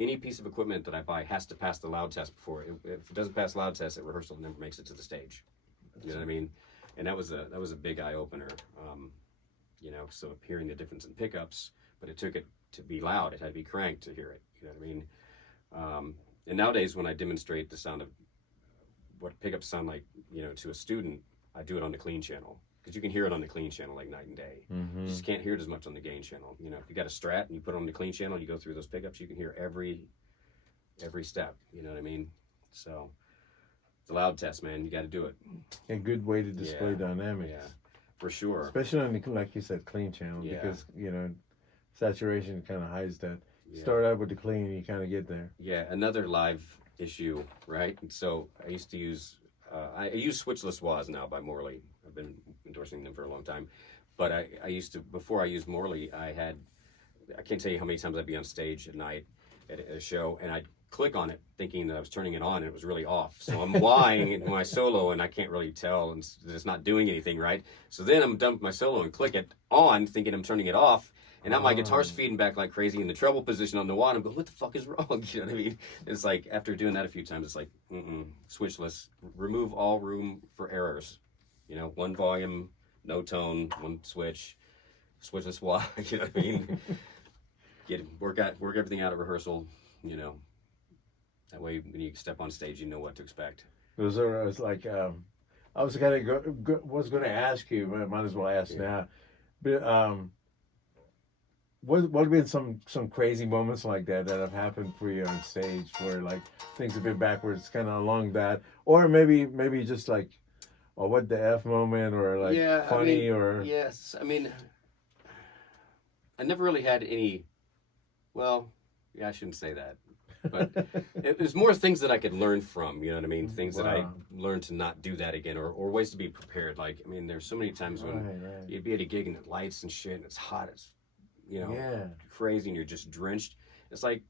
any piece of equipment that I buy has to pass the loud test before. If it doesn't pass the loud test at rehearsal, it never makes it to the stage. You know what I mean? And that was a big eye opener. You know, so hearing the difference in pickups, but it took it to be loud. It had to be cranked to hear it. You know what I mean? And nowadays, when I demonstrate the sound of what pickups sound like, you know, to a student, I do it on the clean channel, because you can hear it on the clean channel like night and day. Mm-hmm. You just can't hear it as much on the gain channel. You know, if you got a Strat and you put it on the clean channel, you go through those pickups, you can hear every step. You know what I mean? So it's a loud test, man. You got to do it. A good way to display dynamics. Yeah, for sure. Especially on the, like you said, clean channel, because, you know, saturation kind of hides that. Start out with the clean and you kind of get there. Yeah, another live issue, right? So I used to use, I use switchless wahs now by Morley. I've been endorsing them for a long time. But I used to, before I used Morley, I can't tell you how many times I'd be on stage at night at a show, and I'd click on it thinking that I was turning it on, and it was really off. So I'm wahing in my solo, and I can't really tell, and it's not doing anything, right? So then I'm done with my solo and click it on, thinking I'm turning it off, and now my guitar's feeding back like crazy in the treble position on the wah, and I'm going, what the fuck is wrong? You know what I mean? It's like, after doing that a few times, it's like, switchless. Remove all room for errors. You know, one volume, no tone, one switch, switchless wah, you know what I mean? Work everything out at rehearsal, you know. That way, when you step on stage, you know what to expect. It was like, I was going to ask you, but I might as well ask now. But what have been some crazy moments like that have happened for you on stage, where like things have been backwards, kind of along that, or maybe just like, oh, what the F moment, or like funny, or yes, I mean, I never really had any. Well, yeah, I shouldn't say that. But it was more things that I could learn from, you know what I mean? Things that I learned to not do that again, or ways to be prepared. Like, I mean, there's so many times when you'd be at a gig and the lights and shit, and it's hot, it's, you know, crazy, and you're just drenched. It's like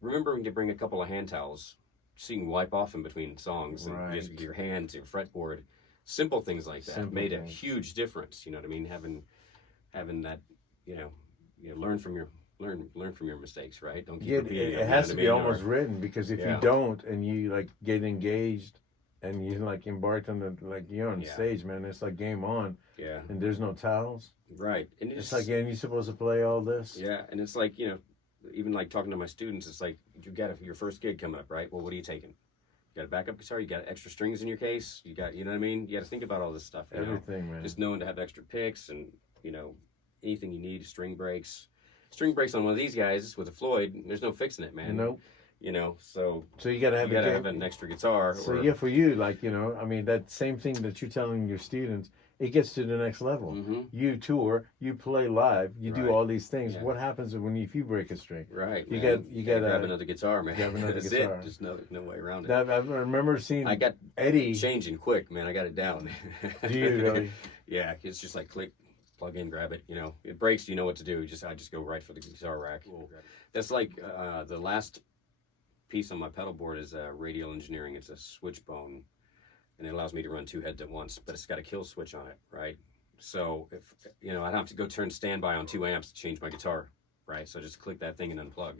remembering to bring a couple of hand towels so you can wipe off in between songs, and just your hands, your fretboard. Simple things like that made a huge difference, you know what I mean? Having that, you know, learn from your mistakes, right? Don't keep repeating it has to be almost written, because if you don't, and you like get engaged and you like embarked on the, like, you're on stage, man, it's like game on. Yeah. And there's no towels. Right. And it's like, and you're supposed to play all this. Yeah. And it's like, you know, even like talking to my students, it's like, you got your first gig coming up, right? Well, what are you taking? You got a backup guitar, you got extra strings in your case, you got, you know what I mean? You got to think about all this stuff. Everything, man. Just knowing to have extra picks, and, you know, anything you need, string breaks on one of these guys with a Floyd, there's no fixing it, man. Nope. You know, so you gotta have an extra guitar. So for you, like, you know, I mean, that same thing that you're telling your students, it gets to the next level. Mm-hmm. You tour, you play live, you do all these things. Yeah. What happens if you break a string? Right. You got grab another guitar, man. Grab another guitar. There's no way around it. I remember seeing. I got Eddie changing quick, man. I got it down. Do you really? Yeah, it's just like click, plug in, grab it. You know, it breaks. You know what to do. I just go right for the guitar rack. Cool. That's like the last piece on my pedal board is Radial Engineering. It's a switch bone, and it allows me to run two heads at once, but it's got a kill switch on it, right? So if, you know, I'd have to go turn standby on 2 amps to change my guitar, right? So just click that thing and unplug.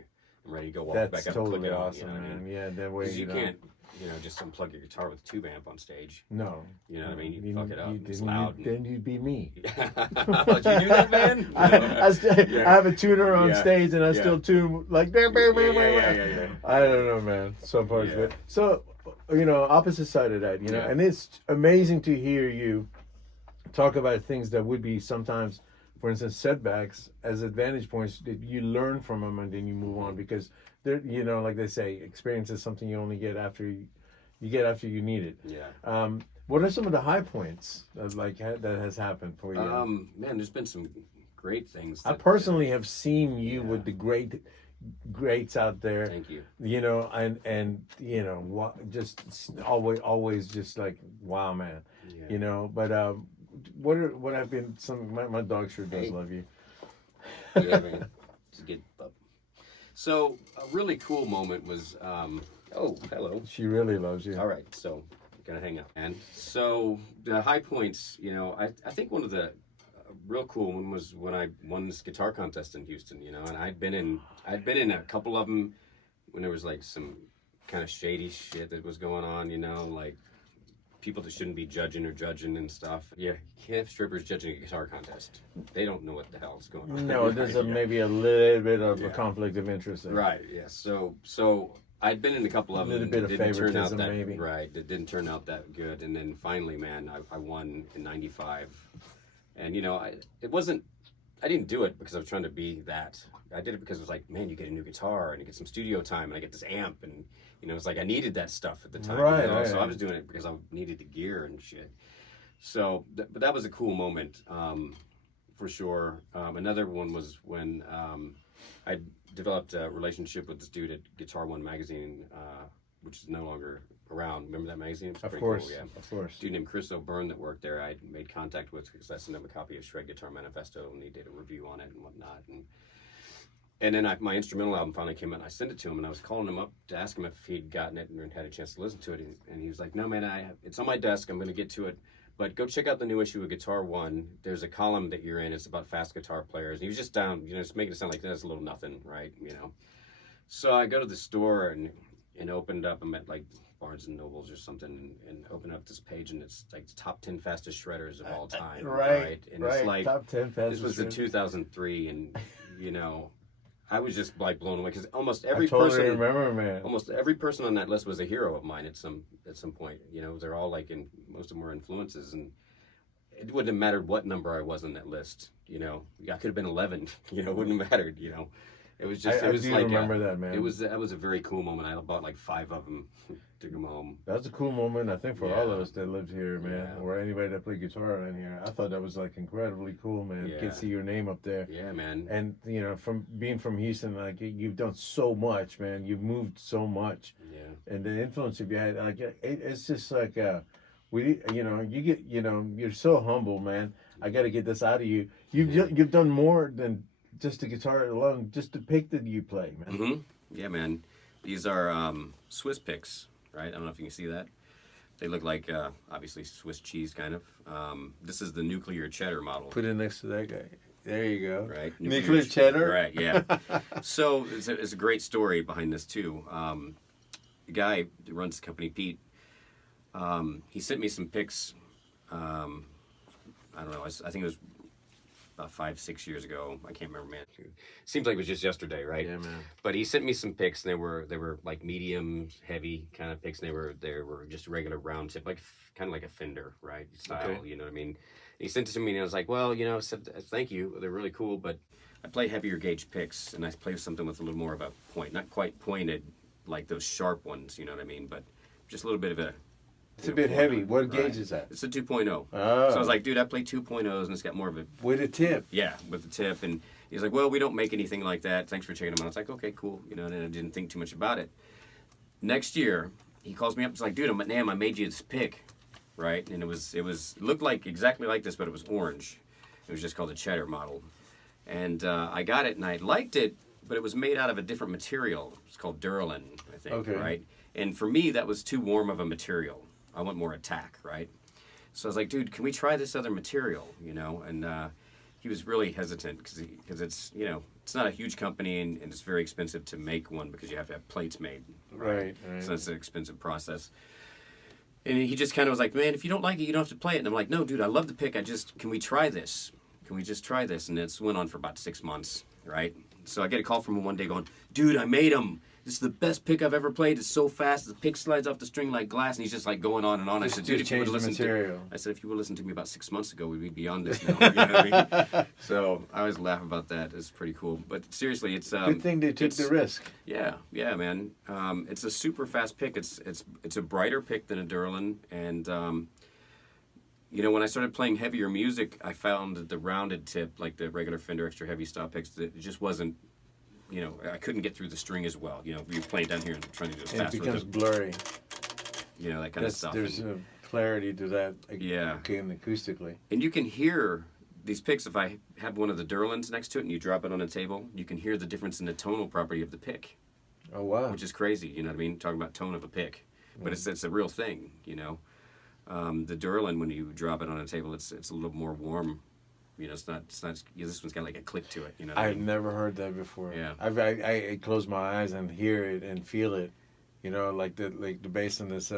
I'm ready to go walk back up and click it off. You know what I mean? Yeah, that way you can't, you know, just unplug your guitar with a tube amp on stage. No. You know what I mean? You fuck it up. It's loud. Then you'd be me. Did you do that, man? I have a tuner on stage, and I still tune like I don't know, man. Some parts of it. So, you know, opposite side of that, you know, and it's amazing to hear you talk about things that would be sometimes, for instance, setbacks as advantage points that you learn from them, and then you move on, because they're, you know, like they say, experience is something you only get after you need it. Yeah. What are some of the high points that has happened for you? Man, there's been some great things. I personally have seen you with the greats out there. Thank you. You know, and you know, just always just like, wow, man. Yeah. You know, but what have been some? My dog sure does love you. Yeah, man. It's a good pup. So a really cool moment was, oh, hello. She really loves you. All right, so gonna hang up. And so the high points, you know, I think one of the real cool one was when I won this guitar contest in Houston, you know, and I'd been in a couple of them when there was like some kind of shady shit that was going on, you know, like people that shouldn't be judging and stuff. Yeah, you can't have strippers judging a guitar contest. They don't know what the hell's going on. No, there's maybe a little bit of a conflict of interest there. Right. Yeah. So I'd been in a couple of them. A little bit of favoritism, maybe. Right. It didn't turn out that good. And then finally, man, I won in '95. And, you know, I didn't do it because I was trying to be that. I did it because it was like, man, you get a new guitar and you get some studio time and I get this amp. And, you know, it's like I needed that stuff at the time. Right. You know? So I was doing it because I needed the gear and shit. So, but that was a cool moment, for sure. Another one was when I developed a relationship with this dude at Guitar One magazine, which is no longer around. Remember that magazine? It was pretty course, cool, yeah. of course. Dude named Chris O'Byrne that worked there, I made contact with because I sent him a copy of Shred Guitar Manifesto and he did a review on it and whatnot. And then my instrumental album finally came out and I sent it to him and I was calling him up to ask him if he'd gotten it and had a chance to listen to it. And he was like, no, man, it's on my desk. I'm going to get to it. But go check out the new issue of Guitar One. There's a column that you're in. It's about fast guitar players. And he was just down, you know, just making it sound like that's a little nothing, right? You know. So I go to the store and opened up. I'm at like Barnes and Nobles or something, and open up this page, and it's like the top 10 fastest shredders of all time. Right. And it's like top 10 fastest. This was in 2003, and you know, I was just like blown away because almost I every totally person, remember, man. almost every person on that list was a hero of mine at some point. You know, they're all like most of them were influences, and it wouldn't have mattered what number I was on that list. You know, I could have been 11. You know, it wouldn't have mattered. You know. It was just. I It was do like remember that, man. That was a very cool moment. I bought like 5 of them, took them home. That was a cool moment, I think, for all of Yeah. us that lived here, man, Yeah. or anybody that played guitar around here. I thought that was like incredibly cool, man. Yeah. Get to see your name up there. Yeah, man. And you know, from being from Houston, like you've done so much, man. You've moved so much, Yeah. and the influence you had, like it's just like you know, you get, you know, you're so humble, man. I got to get this out of you. You've done more than just the guitar alone, just the pick that you play, man. Mm-hmm. Yeah, man. These are Swiss picks, right? I don't know if you can see that. They look like obviously Swiss cheese, kind of. This is the nuclear cheddar model. Put it next to that guy. There you go. Right. Nuclear cheddar. Right. Yeah. So it's a great story behind this too. The guy that runs the company, Pete, he sent me some pics. I don't know. I think it was about 5-6 years ago. I can't remember, man. Seems like it was just yesterday, right? Yeah, man. But he sent me some pics, and they were like medium, heavy kind of pics, and they were just regular round tip, like kind of like a Fender, right? Style, Okay. you know what I mean? And he sent it to me, and I was like, well, you know, said thank you, they're really cool, but I play heavier gauge picks, and I play something with a little more of a point, not quite pointed like those sharp ones, you know what I mean? But just a little bit of a. It's a bit heavy. What Right. gauge is that? It's a 2.0. Oh. So I was like, dude, I play 2.0s, and it's got more of a With a tip. yeah, with the tip. And he's like, well, we don't make anything like that. Thanks for checking them out. I was like, okay, cool. You know, and I didn't think too much about it. Next year, he calls me up. He's like, dude, I made you this pick, right? And it looked like exactly like this, but it was orange. It was just called the Cheddar model. And I got it, and I liked it, but it was made out of a different material. It's called Durlin, I think, Okay. right? And for me, that was too warm of a material. I want more attack, right? So I was like, dude, can we try this other material, you know? And he was really hesitant because it's, you know, it's not a huge company and it's very expensive to make one because you have to have plates made. Right. So it's an expensive process. And he just kind of was like, man, if you don't like it, you don't have to play it. And I'm like, no, dude, I love the pick. Can we try this? Can we just try this? And it's went on for about 6 months, right? So I get a call from him one day going, dude, I made him. This is the best pick I've ever played. It's so fast. The pick slides off the string like glass. And he's just like going on and on. I said, dude, if you would listen to me about 6 months ago, we'd be beyond this now. You know what I mean? So I always laugh about that. It's pretty cool. But seriously, it's Good thing they took the risk. Yeah, man. It's a super fast pick. It's a brighter pick than a Durlin. And you know, when I started playing heavier music, I found that the rounded tip, like the regular Fender extra heavy style picks, that it just wasn't. You know, I couldn't get through the string as well. You know, if you're playing down here and trying to do it And it fast becomes with blurry. you know, that kind of stuff. There's a clarity to that. Yeah. Again, acoustically. And you can hear these picks. If I have one of the Durlins next to it and you drop it on a table, you can hear the difference in the tonal property of the pick, Oh wow. which is crazy. You know what I mean? Talking about tone of a pick, but it's a real thing. You know, the Durlin, when you drop it on a table, it's a little more warm. You know, it's not. This one's got like a click to it. You know. What I I've mean? never heard that before. Yeah. I close my eyes and hear it and feel it. You know, like the bass and this.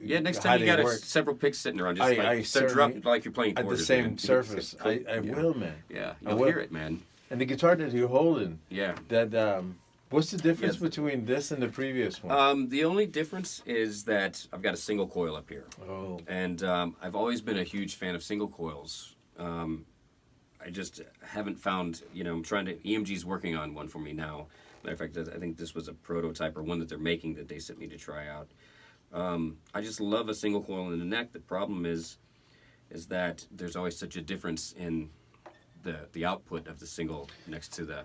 Yeah, next how time you they got work. several picks sitting around, just I so certainly- drop like you're playing At the quarters, same man. surface. I Yeah. will, man. Yeah, I you'll will. hear it, man. And the guitar that you're holding, Yeah. that what's the difference Yes. between this and the previous one? The only difference is that I've got a single coil up here. Oh, And I've always been a huge fan of single coils. I just haven't found, I'm trying to, EMG's working on one for me now. Matter of fact, I think this was a prototype or one that they're making that they sent me to try out. I just love a single coil in the neck. The problem is that there's always such a difference in the output of the single next to the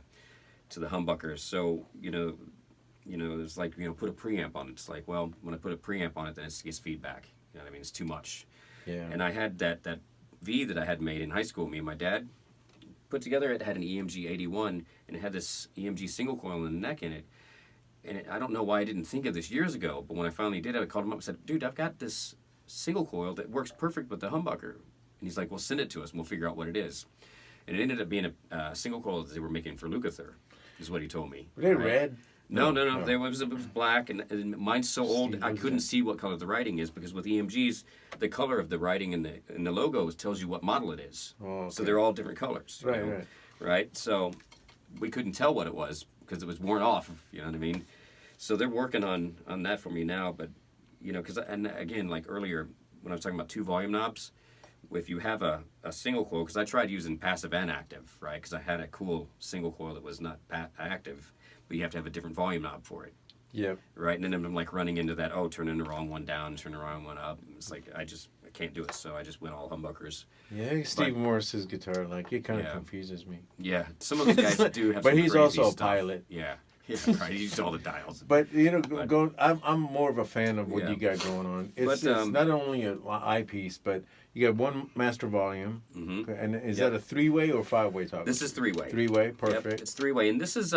humbuckers. So, it's like, put a preamp on it. It's like, well, when I put a preamp on it, then it gets feedback. You know what I mean? It's too much. yeah. And I had that V that I had made in high school, me and my dad put together. It had an EMG 81, and it had this EMG single coil in the neck in it. And I don't know why I didn't think of this years ago, but when I finally did it, I called him up and said, dude, I've got this single coil that works perfect with the humbucker. And he's like, well, send it to us, and we'll figure out what it is. And it ended up being a single coil that they were making for Lukather, is what he told me. Were they Right? red? No. It was black, and mine's so old I couldn't see what color the writing is, because with EMGs, the color of the writing in the logo tells you what model it is. Oh, okay. So they're all different colors. you Right, know? right. Right? So we couldn't tell what it was because it was worn off. You know what I mean? So they're working on that for me now. But and again, like earlier when I was talking about 2 volume knobs, if you have a single coil, because I tried using passive and active, right? Because I had a cool single coil that was not active, but you have to have a different volume knob for it, Yep. right? And then I'm like running into that, turning the wrong one down, turning the wrong one up. It's like I can't do it, so I just went all humbuckers. Yeah, Steve Morris's guitar, like, it kind of Yeah. confuses me. Yeah, some of those guys do have. But some he's crazy also a stuff. pilot. Yeah, right. He used all the dials. But I'm more of a fan of what Yeah. you got going on. It's, But, it's not only an eyepiece, but you got one master volume, Mm-hmm. and is Yep. that a 3-way or 5-way talk? This is 3-way. 3-way, Yep, perfect. it's 3-way, and this is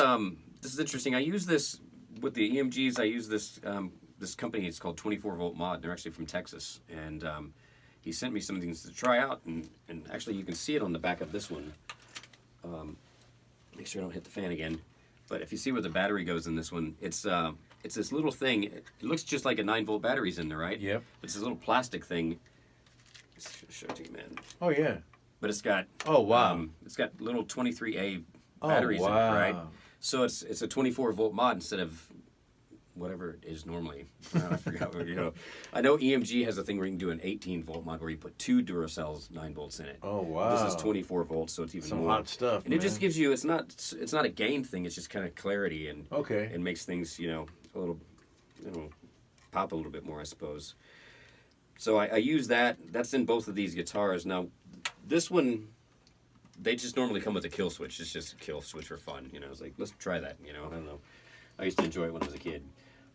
interesting. I use this with the EMGs. I use this this company. It's called 24 Volt Mod. They're actually from Texas, and he sent me some things to try out, and actually you can see it on the back of this one. Make sure I don't hit the fan again. But if you see where the battery goes in this one, it's this little thing. It looks just like a 9-volt battery's in there, right? Yep. It's this little plastic thing. Let's show it to you, man. Oh, yeah. But it's got Oh, wow. it's got little 23A Oh, batteries in it, right? wow. So it's a 24 volt mod instead of whatever it is normally. I forgot what, I know EMG has a thing where you can do an 18 volt mod where you put 2 Duracells 9 volts in it. Oh, wow. This is 24 volts, so it's even Some more. hot stuff, And it just man. gives you, it's not a gain thing, it's just kind of clarity and Okay. and makes things, a little, pop a little bit more, I suppose. So I use that. That's in both of these guitars. Now, this one, they just normally come with a kill switch. It's just a kill switch for fun. I was like, let's try that. I don't know. I used to enjoy it when I was a kid.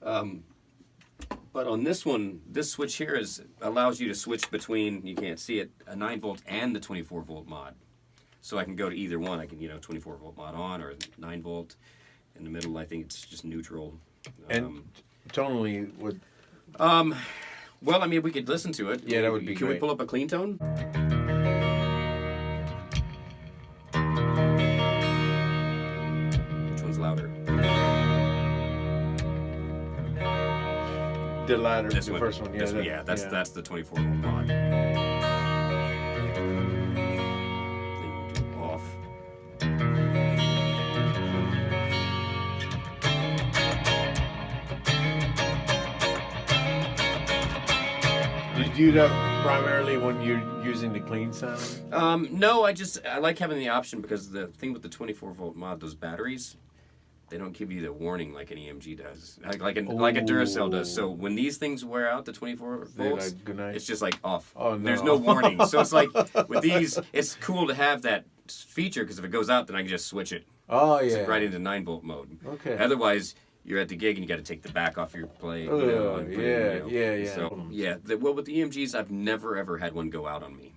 But on this one, this switch here allows you to switch between, you can't see it, a 9 volt and the 24 volt mod. So I can go to either one. I can, 24 volt mod on or 9 volt. In the middle, I think it's just neutral. And tonally, would Well, I mean, we could listen to it. Yeah, that would be Can we great. pull up a clean tone? Which one's louder? the latter, This the one. first one. Yeah, This one, that's the 24 volt mod. Then you do off. Do you do that primarily when you're using the clean sound? No, I like having the option because the thing with the 24 volt mod, those batteries, they don't give you the warning like an EMG does, like a Duracell does. So when these things wear out, the 24 They're volts, like, good night. it's just like off. Oh, no. There's no warning. So it's like with these, it's cool to have that feature because if it goes out, then I can just switch it Oh, yeah. right into 9 volt mode. Okay. Otherwise, you're at the gig and you got to take the back off your plate. Oh, and put it in, yeah. So well, with the EMGs, I've never ever had one go out on me.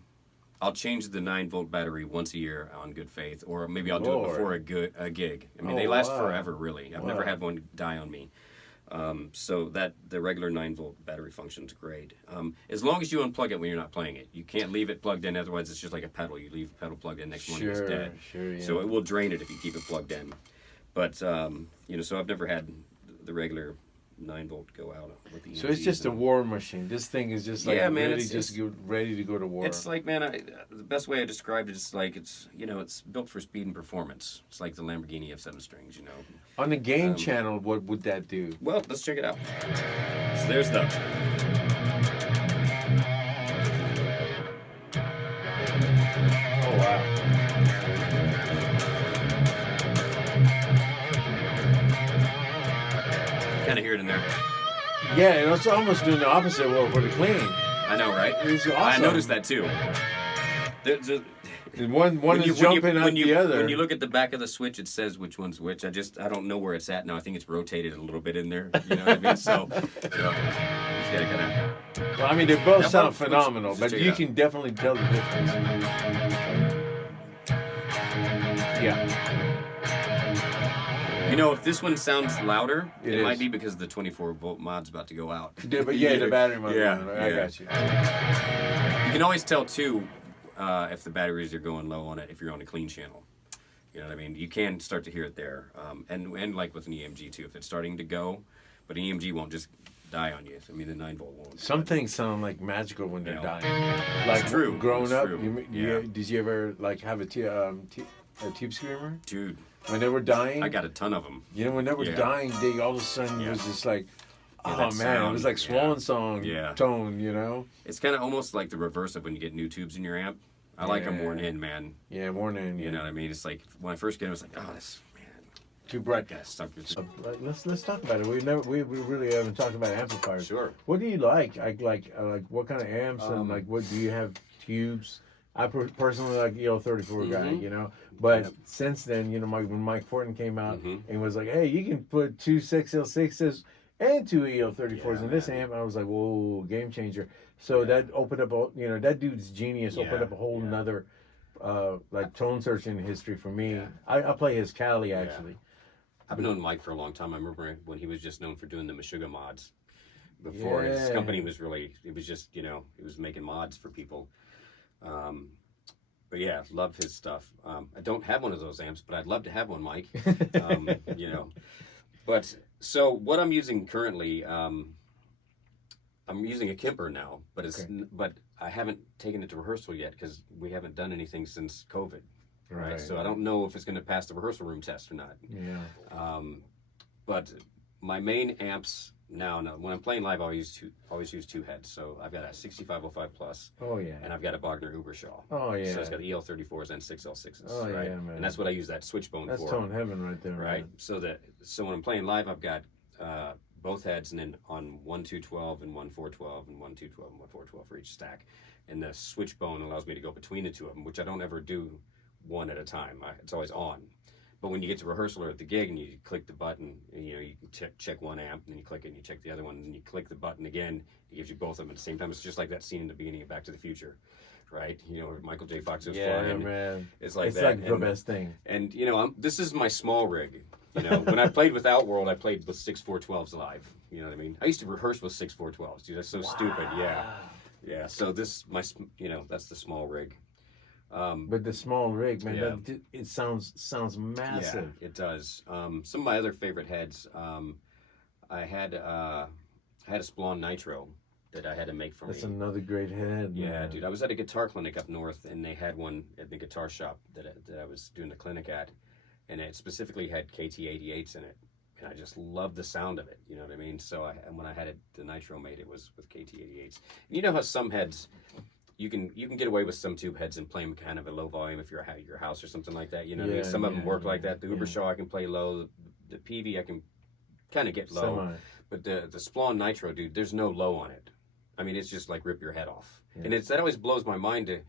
I'll change the 9 volt battery once a year on good faith, or maybe I'll do it Lord. before a gig. I mean, Oh, they last wow. forever, really. I've never Wow. had one die on me. So that the regular 9 volt battery functions great. As long as you unplug it when you're not playing it, you can't leave it plugged in. Otherwise, it's just like a pedal. You leave the pedal plugged in, next morning it's dead. Sure, yeah. So it will drain it if you keep it plugged in. But so I've never had the regular 9-volt go out with the EMGs. So it's just a war machine. This thing is just like man, really just ready to go to war. It's like, man, the best way I described it is like it's built for speed and performance. It's like the Lamborghini F7 strings, you know. On the game channel, what would that do? Well, let's check it out. So there's the. Oh wow. Kind of hear it in there. Yeah, and it's almost doing the opposite for the clean. I know, right? It's awesome. I noticed that too. One is jumping out the other. When you look at the back of the switch, it says which one's which. I don't know where it's at now. I think it's rotated a little bit in there. You know what I mean? So you just gotta kind of. Well, I mean, they both sound let's phenomenal, but check it you out. can definitely tell the difference. Yeah. You know, if this one sounds louder, It it might is. be because the 24-volt mod's about to go out. Yeah, but the battery might be on. I got you. You can always tell too if the batteries are going low on it if you're on a clean channel. You know what I mean? You can start to hear it there, and like with an EMG too, if it's starting to go, but an EMG won't just die on you. I mean, the 9-volt won't. Some things sound like magical when they're Yeah. dying. Like true. growing It's up, true. did you ever like have a tube screamer? Dude, When they were dying, I got a ton of them. you know, when they were Yeah. dying, they all of a sudden Yeah. was just like, Yeah, oh that man, it sound, was like swan song Yeah. tone, you know? It's kind of almost like the reverse of when you get new tubes in your amp. I like them Yeah. worn in, man. Yeah, warning. You know what I mean? It's like when I first get it, I was like, oh, this man, Too bright. got stuck with. Let's talk about it. We really haven't talked about amplifiers. Sure. What do you like? Like what kind of amps and like what do you have tubes? I personally like the EL34 guy, you know. But Yep. since then, you know, when Mike Fortin came out Mhm. and was like, "Hey, you can put two 6L6s and two EL34s Yeah, in this man. amp," I was like, "Whoa, game changer!" So that opened up, that dude's genius opened Yeah, up a whole yeah. nother like tone searching history for me. Yeah. I play his Cali actually. I've known Mike for a long time. I remember when he was just known for doing the Meshuggah mods. Before his Yeah. company was really, it was just, it was making mods for people. But yeah, love his stuff. I don't have one of those amps, but I'd love to have one, Mike. But so what I'm using currently, I'm using a Kemper now, but but I haven't taken it to rehearsal yet because we haven't done anything since COVID. Right. So I don't know if it's going to pass the rehearsal room test or not. Yeah. But my main amps now, when I'm playing live, I always use two heads. So I've got a 6505 Plus, Oh yeah. and I've got a Bogner Ubershaw. Oh yeah. So it's got EL34s and 6L6s. Oh, right? yeah, man. And that's what I use that switchbone That's for. tone heaven right there. Right. Man. So when I'm playing live, I've got both heads, and then on 1 212 and 1 412 and 1 212 and 1 412 for each stack. And the switchbone allows me to go between the two of them, which I don't ever do one at a time. It's always on. But when you get to rehearsal or at the gig and you click the button, and, you can check one amp, and then you click it and you check the other one, and then you click the button again, it gives you both of them at the same time. It's just like that scene in the beginning of Back to the Future, right? Where Michael J. Fox was flying. Man. It's like It's that. like the best thing. And this is my small rig. When I played with Outworld, I played with 6.412s live. You know what I mean? I used to rehearse with 6.412s. Dude, that's so stupid. Yeah. So this that's the small rig. But the small rig, man, Yeah. it sounds massive. Yeah, it does. Some of my other favorite heads, I had a Splon Nitro that I had to make for That's me. another great head. Yeah, man. dude. I was at a guitar clinic up north, and they had one at the guitar shop that I was doing the clinic at, and it specifically had KT88s in it, and I just loved the sound of it. You know what I mean? So when I had the Nitro made, it was with KT88s. And you know how some heads, you can get away with some tube heads and play them kind of a low volume if you're at your house or something like that. You know what I mean? Some of them work like that. The Ubershaw I can play low. The PV I can kind of get low. Semi. But the Splon Nitro, dude, there's no low on it. I mean, it's just like rip your head off. And that always blows my mind to,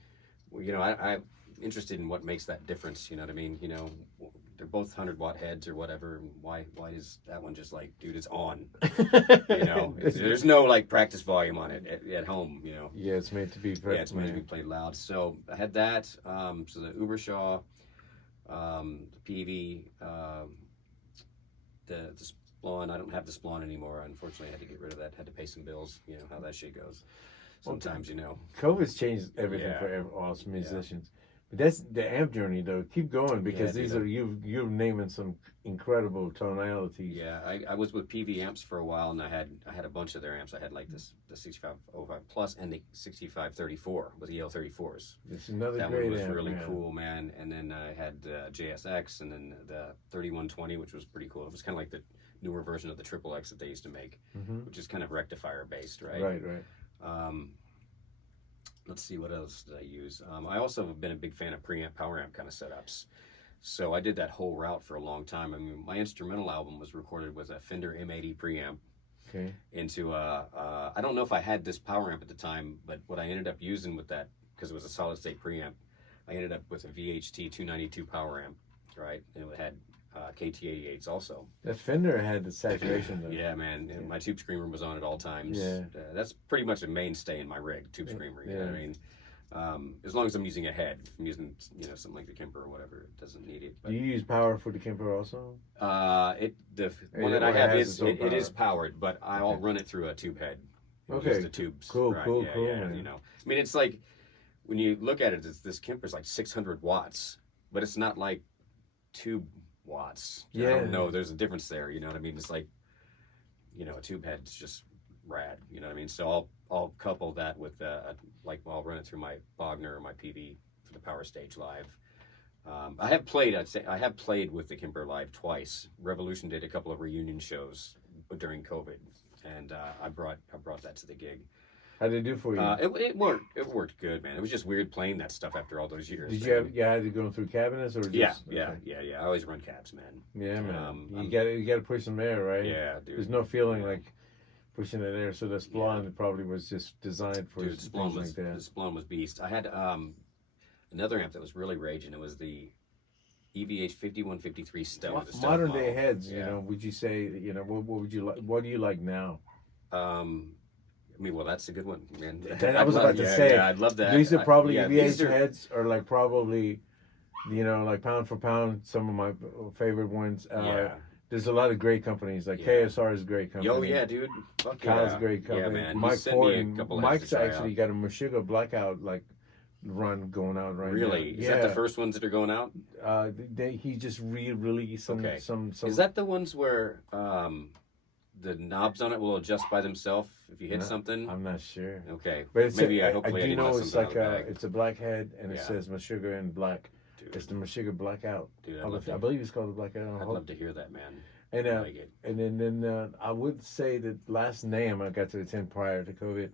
I'm interested in what makes that difference. You know what I mean? They're both 100-watt heads or whatever. And why is that one just like, dude, it's on? There's no like practice volume on it at home. Yeah, it's made to be. Yeah, it's meant to be played loud. So I had that. So the Ubershaw, the PV, the Splon. I don't have the Splon anymore. Unfortunately, I had to get rid of that. Had to pay some bills. You know how that shit goes. Sometimes, COVID's changed everything Yeah. for all us musicians. That's the amp journey, though. Keep going because Yeah, these dude, are you're naming some incredible tonalities. Yeah, I was with PV Amps for a while, and I had a bunch of their amps. I had like the 6505 Plus and the 6534 with EL34s. It's another That great one was amp, really man. cool, man. And then I had JSX, and then the 3120, which was pretty cool. It was kind of like the newer version of the Triple X that they used to make, which is kind of rectifier based, right? Right, right. Let's see, what else did I use? I also have been a big fan of preamp, power amp kind of setups. So I did that whole route for a long time. I mean, my instrumental album was recorded with a Fender M80 preamp Okay. into I don't know if I had this power amp at the time, but what I ended up using with that, because it was a solid state preamp, I ended up with a VHT 292 power amp, right? And it had KT88s also. That Fender had the saturation, though. Yeah, man. And my Tube Screamer was on at all times. Yeah. That's pretty much a mainstay in my rig, Tube Screamer. You know what I mean? As long as I'm using a head. If I'm using, something like the Kemper or whatever, it doesn't need it. But, Do you use power for the Kemper also? the one that I have it is powered, but I'll run it through a tube head. Okay. Use the tubes. Cool, right? cool, Yeah, cool, yeah, man. I mean, it's like when you look at it, this Kemper's like 600 watts, but it's not like tube watts. Yeah. I don't know. There's a difference there. You know what I mean? It's like, a tube head's just rad. You know what I mean? So I'll couple that with I'll run it through my Bogner or my PV for the Power Stage Live. I have played with the Kemper Live twice. Revolution did a couple of reunion shows during COVID, and I brought that to the gig. How did it do for you? It worked good, man. It was just weird playing that stuff after all those years. Did man. you had to go through cabinets or just? Yeah. Okay. I always run cabs, man. Yeah, man. I'm- You gotta push some air, right? Yeah, dude. There's no feeling like pushing that air. So the Splon probably was just designed for Dude, things like that. the Splon was beast. I had another amp that was really raging. It was the EVH 5153 Stealth. the Stealth Modern day model. heads, Yeah. would you say, what would you like? What do you like now? I mean, well, that's a good one, man. I was about to say. Yeah, I'd love that. These are probably EVH these are- heads, or like probably, like pound for pound, some of my favorite ones. Yeah. There's a lot of great companies. Like Yeah. KSR is a great company. Oh yeah, dude. Fuck Kyle's yeah. a great company. Yeah, man. Mike He sent me a Ford. couple heads to Mike's try actually out. got a Meshuggah blackout run going out right now. Really? Is that the first ones that are going out? He just re-released some. Okay. Some. Is that the ones where the knobs on it will adjust by themselves if you hit No, something? I'm not sure. Okay. But it's Maybe I hopefully I do didn't know let it's something like out of the bag. it's a black head and it Yeah. says Meshuggah in black. Dude, It's the Meshuggah blackout. Dude, I believe it's called the blackout. I'd love to hear that, man. And I like it. and then I would say that last name I got to attend prior to COVID,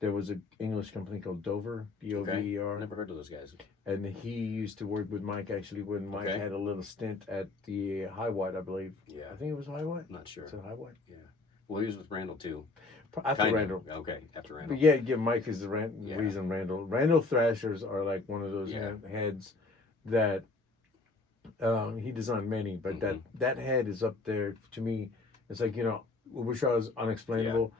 there was an English company called Dover, Dover, Never heard of those guys. and he used to work with Mike actually when Mike Okay. had a little stint at the High White, I believe. Yeah. I think it was High White. I'm not sure. Is it High White? Yeah. Well, he was with Randall too. After Kinda. Randall. Okay, after Randall. But yeah, Mike is the Yeah. reason Randall Thrashers are like one of those Yeah. heads that he designed many, but Mm-hmm. that head is up there to me. It's like Ubershaw is unexplainable.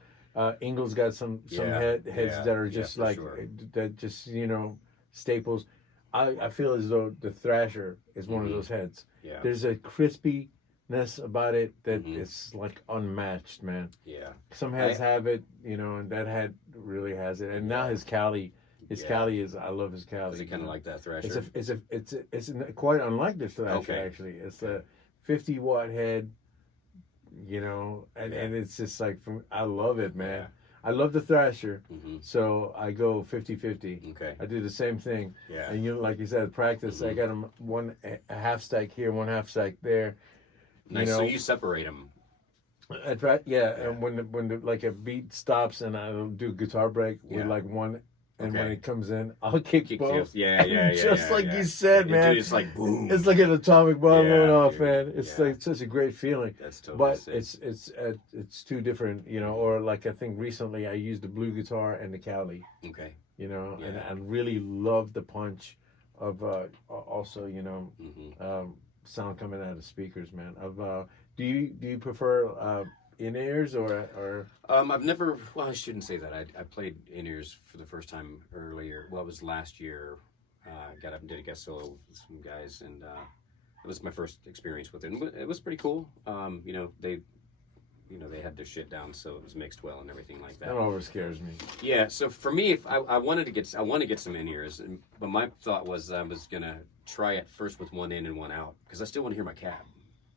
Ingles got some Yeah. heads Yeah. that are Yeah, just for like sure. that, just staples. I feel as though the Thrasher is one of Mhm. those heads. Yeah. There's a crispiness about it that Mhm. it's like unmatched, man. Yeah. Some heads have it, and that head really has it. And now his Cali, Yeah. Cali is, I love his Cali. Was it kind of like that Thrasher? It's quite unlike the Thrasher, Okay. actually. It's a 50-watt head, and it's just like, I love it, man. Yeah. I love the Thrasher, Mm-hmm. so I go 50-50. Okay. I do the same thing. Yeah. And like you said, practice, I Mhm. got them a half stack here, one half stack there. Nice. So you separate them. I try, and when the like a beat stops and I'll do guitar break with Yeah. like one, and when Okay. it comes in, I'll kick both. Yeah. Just like yeah. you said, Dude, man. it's like boom. It's like an atomic bomb Yeah, going off, dude. man. It's Yeah. like such a great feeling. That's totally But sick. it's two different, or like I think recently I used the blue guitar and the Cali, Okay. and Yeah. I really love the punch of also Mm-hmm. sound coming out of speakers, man. Do you prefer in-ears or I've never. Well, I shouldn't say that. I played in-ears for the first time earlier. Well, it was last year. Got up and did a guest solo with some guys, and it was my first experience with it. And it was pretty cool. They they had their shit down, so it was mixed well and everything like that. That always scares me. Yeah, so for me, if I want to get some in-ears, but my thought was I was gonna try it first with one in and one out because I still want to hear my cab.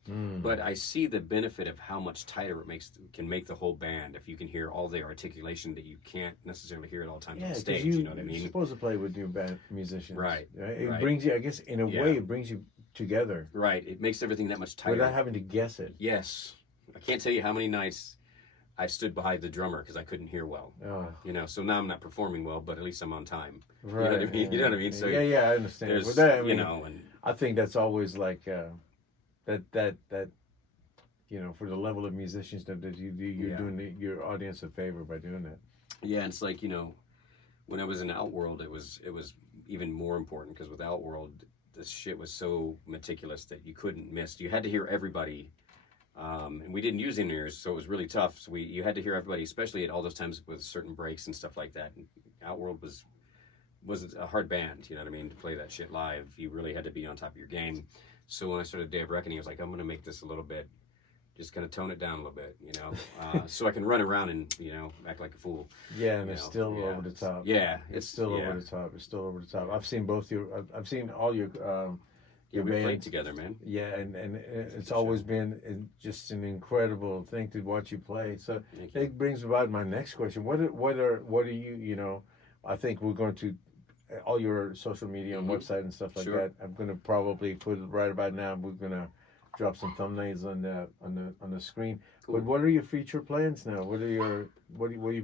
But I see the benefit of how much tighter it can make the whole band if you can hear all the articulation that you can't necessarily hear at all times on stage. You know what I mean? You're supposed to play with new band musicians, right? It brings you, I guess, in a way, it brings you together. Right. It makes everything that much tighter without having to guess it. Yes, I can't tell you how many nights I stood behind the drummer because I couldn't hear well. So now I'm not performing well, but at least I'm on time. Right. You know what I mean? You know what I mean? So yeah, I understand. There's, but that, and I think that's always like that for the level of musicians that you're doing your audience a favor by doing that. Yeah, and it's like when I was in Outworld, it was even more important because with Outworld, this shit was so meticulous that you couldn't miss. You had to hear everybody. And we didn't use in-ears, so it was really tough. So you had to hear everybody, especially at all those times with certain breaks and stuff like that. And Outworld wasn't a hard band, you know what I mean? To play that shit live, you really had to be on top of your game. So when I started Day of Reckoning, I was like, I'm going to make this a little bit, just kind of tone it down a little bit, so I can run around and act like a fool. Yeah, and it's still over the top. Yeah, it's still over the top. It's still over the top. I've seen I've seen all your. We played together, man. Yeah, and it's always been just an incredible thing to watch you play. So it brings about my next question. What are you, I think we're going to, all your social media and website and stuff like that, I'm going to probably put right about now, we're going to drop some thumbnails on the screen. Cool. But what are your future plans now? What are you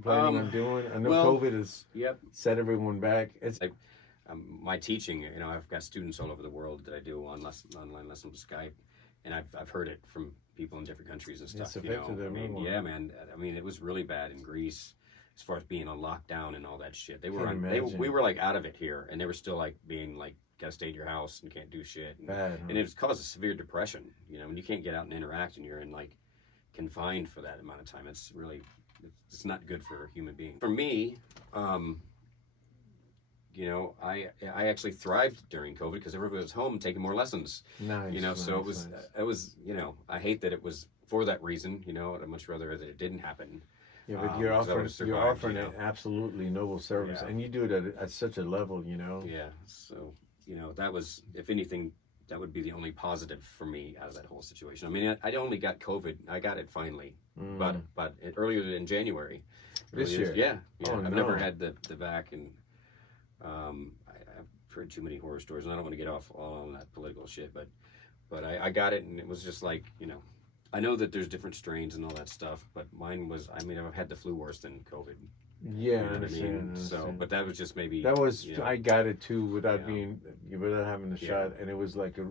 planning on doing? I know COVID has set everyone back. It's my teaching, I've got students all over the world that I do online lessons with Skype, and I've heard it from people in different countries and stuff. Yeah, man. It was really bad in Greece as far as being on lockdown and all that shit. We were like out of it here, and they were still like being like, gotta stay in your house and can't do shit. And it caused a severe depression. When you can't get out and interact and you're in like confined for that amount of time, it's not good for a human being. For me, I actually thrived during COVID because everybody was home taking more lessons. Nice. So it was, I hate that it was for that reason, I'd much rather that it didn't happen. Yeah, but you're offering an absolutely noble service, and you do it at such a level, Yeah, so, that was, if anything, that would be the only positive for me out of that whole situation. I only got COVID, I got it finally, but earlier in January. This year? Yeah. I've never had the vac, and I've heard too many horror stories, and I don't want to get off all on that political shit, but I got it, and it was just like, I know that there's different strains and all that stuff, but mine was, I've had the flu worse than COVID. Yeah, I understand. So, but that was just maybe. That was, I got it too without having the shot, and it was like a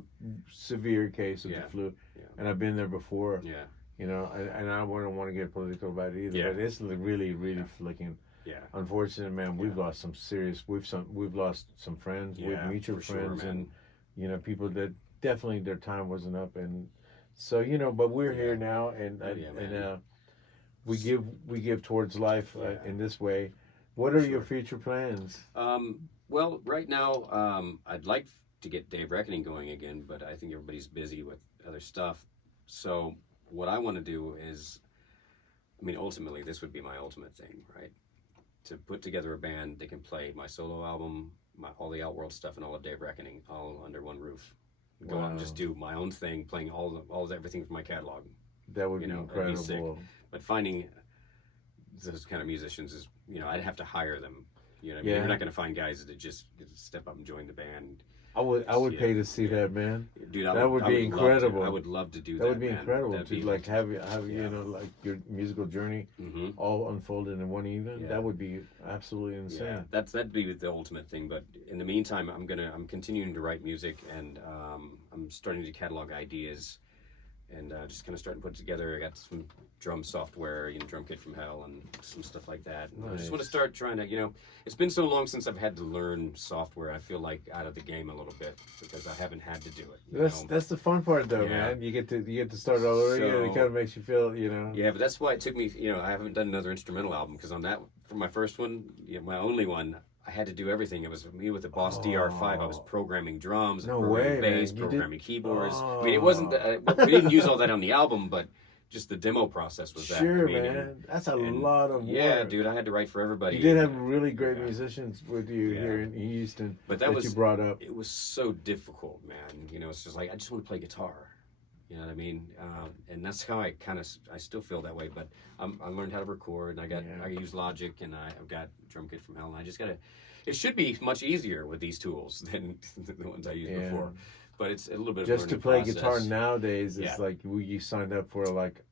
severe case of the flu, and I've been there before. Yeah. And I wouldn't want to get political about it either, but it's really, really flicking. Yeah. Unfortunately, man, we've lost some serious. We've lost some friends. We've mutual friends, and people that definitely their time wasn't up, and so but we're here now, and we give towards life in this way. What are your future plans? Well, right now, I'd like to get Day of Reckoning going again, but I think everybody's busy with other stuff. So what I want to do is, ultimately, this would be my ultimate thing, right? To put together a band that can play my solo album, all the Outworld stuff, and all of Day of Reckoning, all under one roof. Go out and just do my own thing, playing everything from my catalog. That would be incredible. Be sick. But finding those kind of musicians is, I'd have to hire them. You're not going to find guys that just step up and join the band. I would pay to see that, man. Dude, that would be incredible. I would love to do that. That would be incredible That'd to be, like have like your musical journey all unfolded in one evening. That would be absolutely insane. Yeah, that'd be the ultimate thing. But in the meantime, I'm continuing to write music, and I'm starting to catalog ideas, and just kind of starting to put together. I got some drum software, drum kit from hell, and some stuff like that. Nice. I just want to start trying to, it's been so long since I've had to learn software. I feel like out of the game a little bit because I haven't had to do it. That's the fun part, though, man. You get to start all over again. It kind of makes you feel, Yeah, but that's why it took me. I haven't done another instrumental album because on that, for my first one, my only one, I had to do everything. It was me with the Boss DR5. I was programming drums, programming bass, programming keyboards. It wasn't. We didn't use all that on the album, but just the demo process was that. Sure, I mean, man. That's a lot of work. Yeah, dude, I had to write for everybody. You did have really great Yeah. musicians with you here in Houston But that was you brought up. It was so difficult, man. You know, it's just like I just want to play guitar. You know what I mean? And that's how I still feel that way. But I learned how to record, and I use Logic, and I've got Drum Kit from Hell, and I just gotta. It should be much easier with these tools than the ones I used before. But it's a little bit just of to learning play process. guitar nowadays. It's like you signed up for like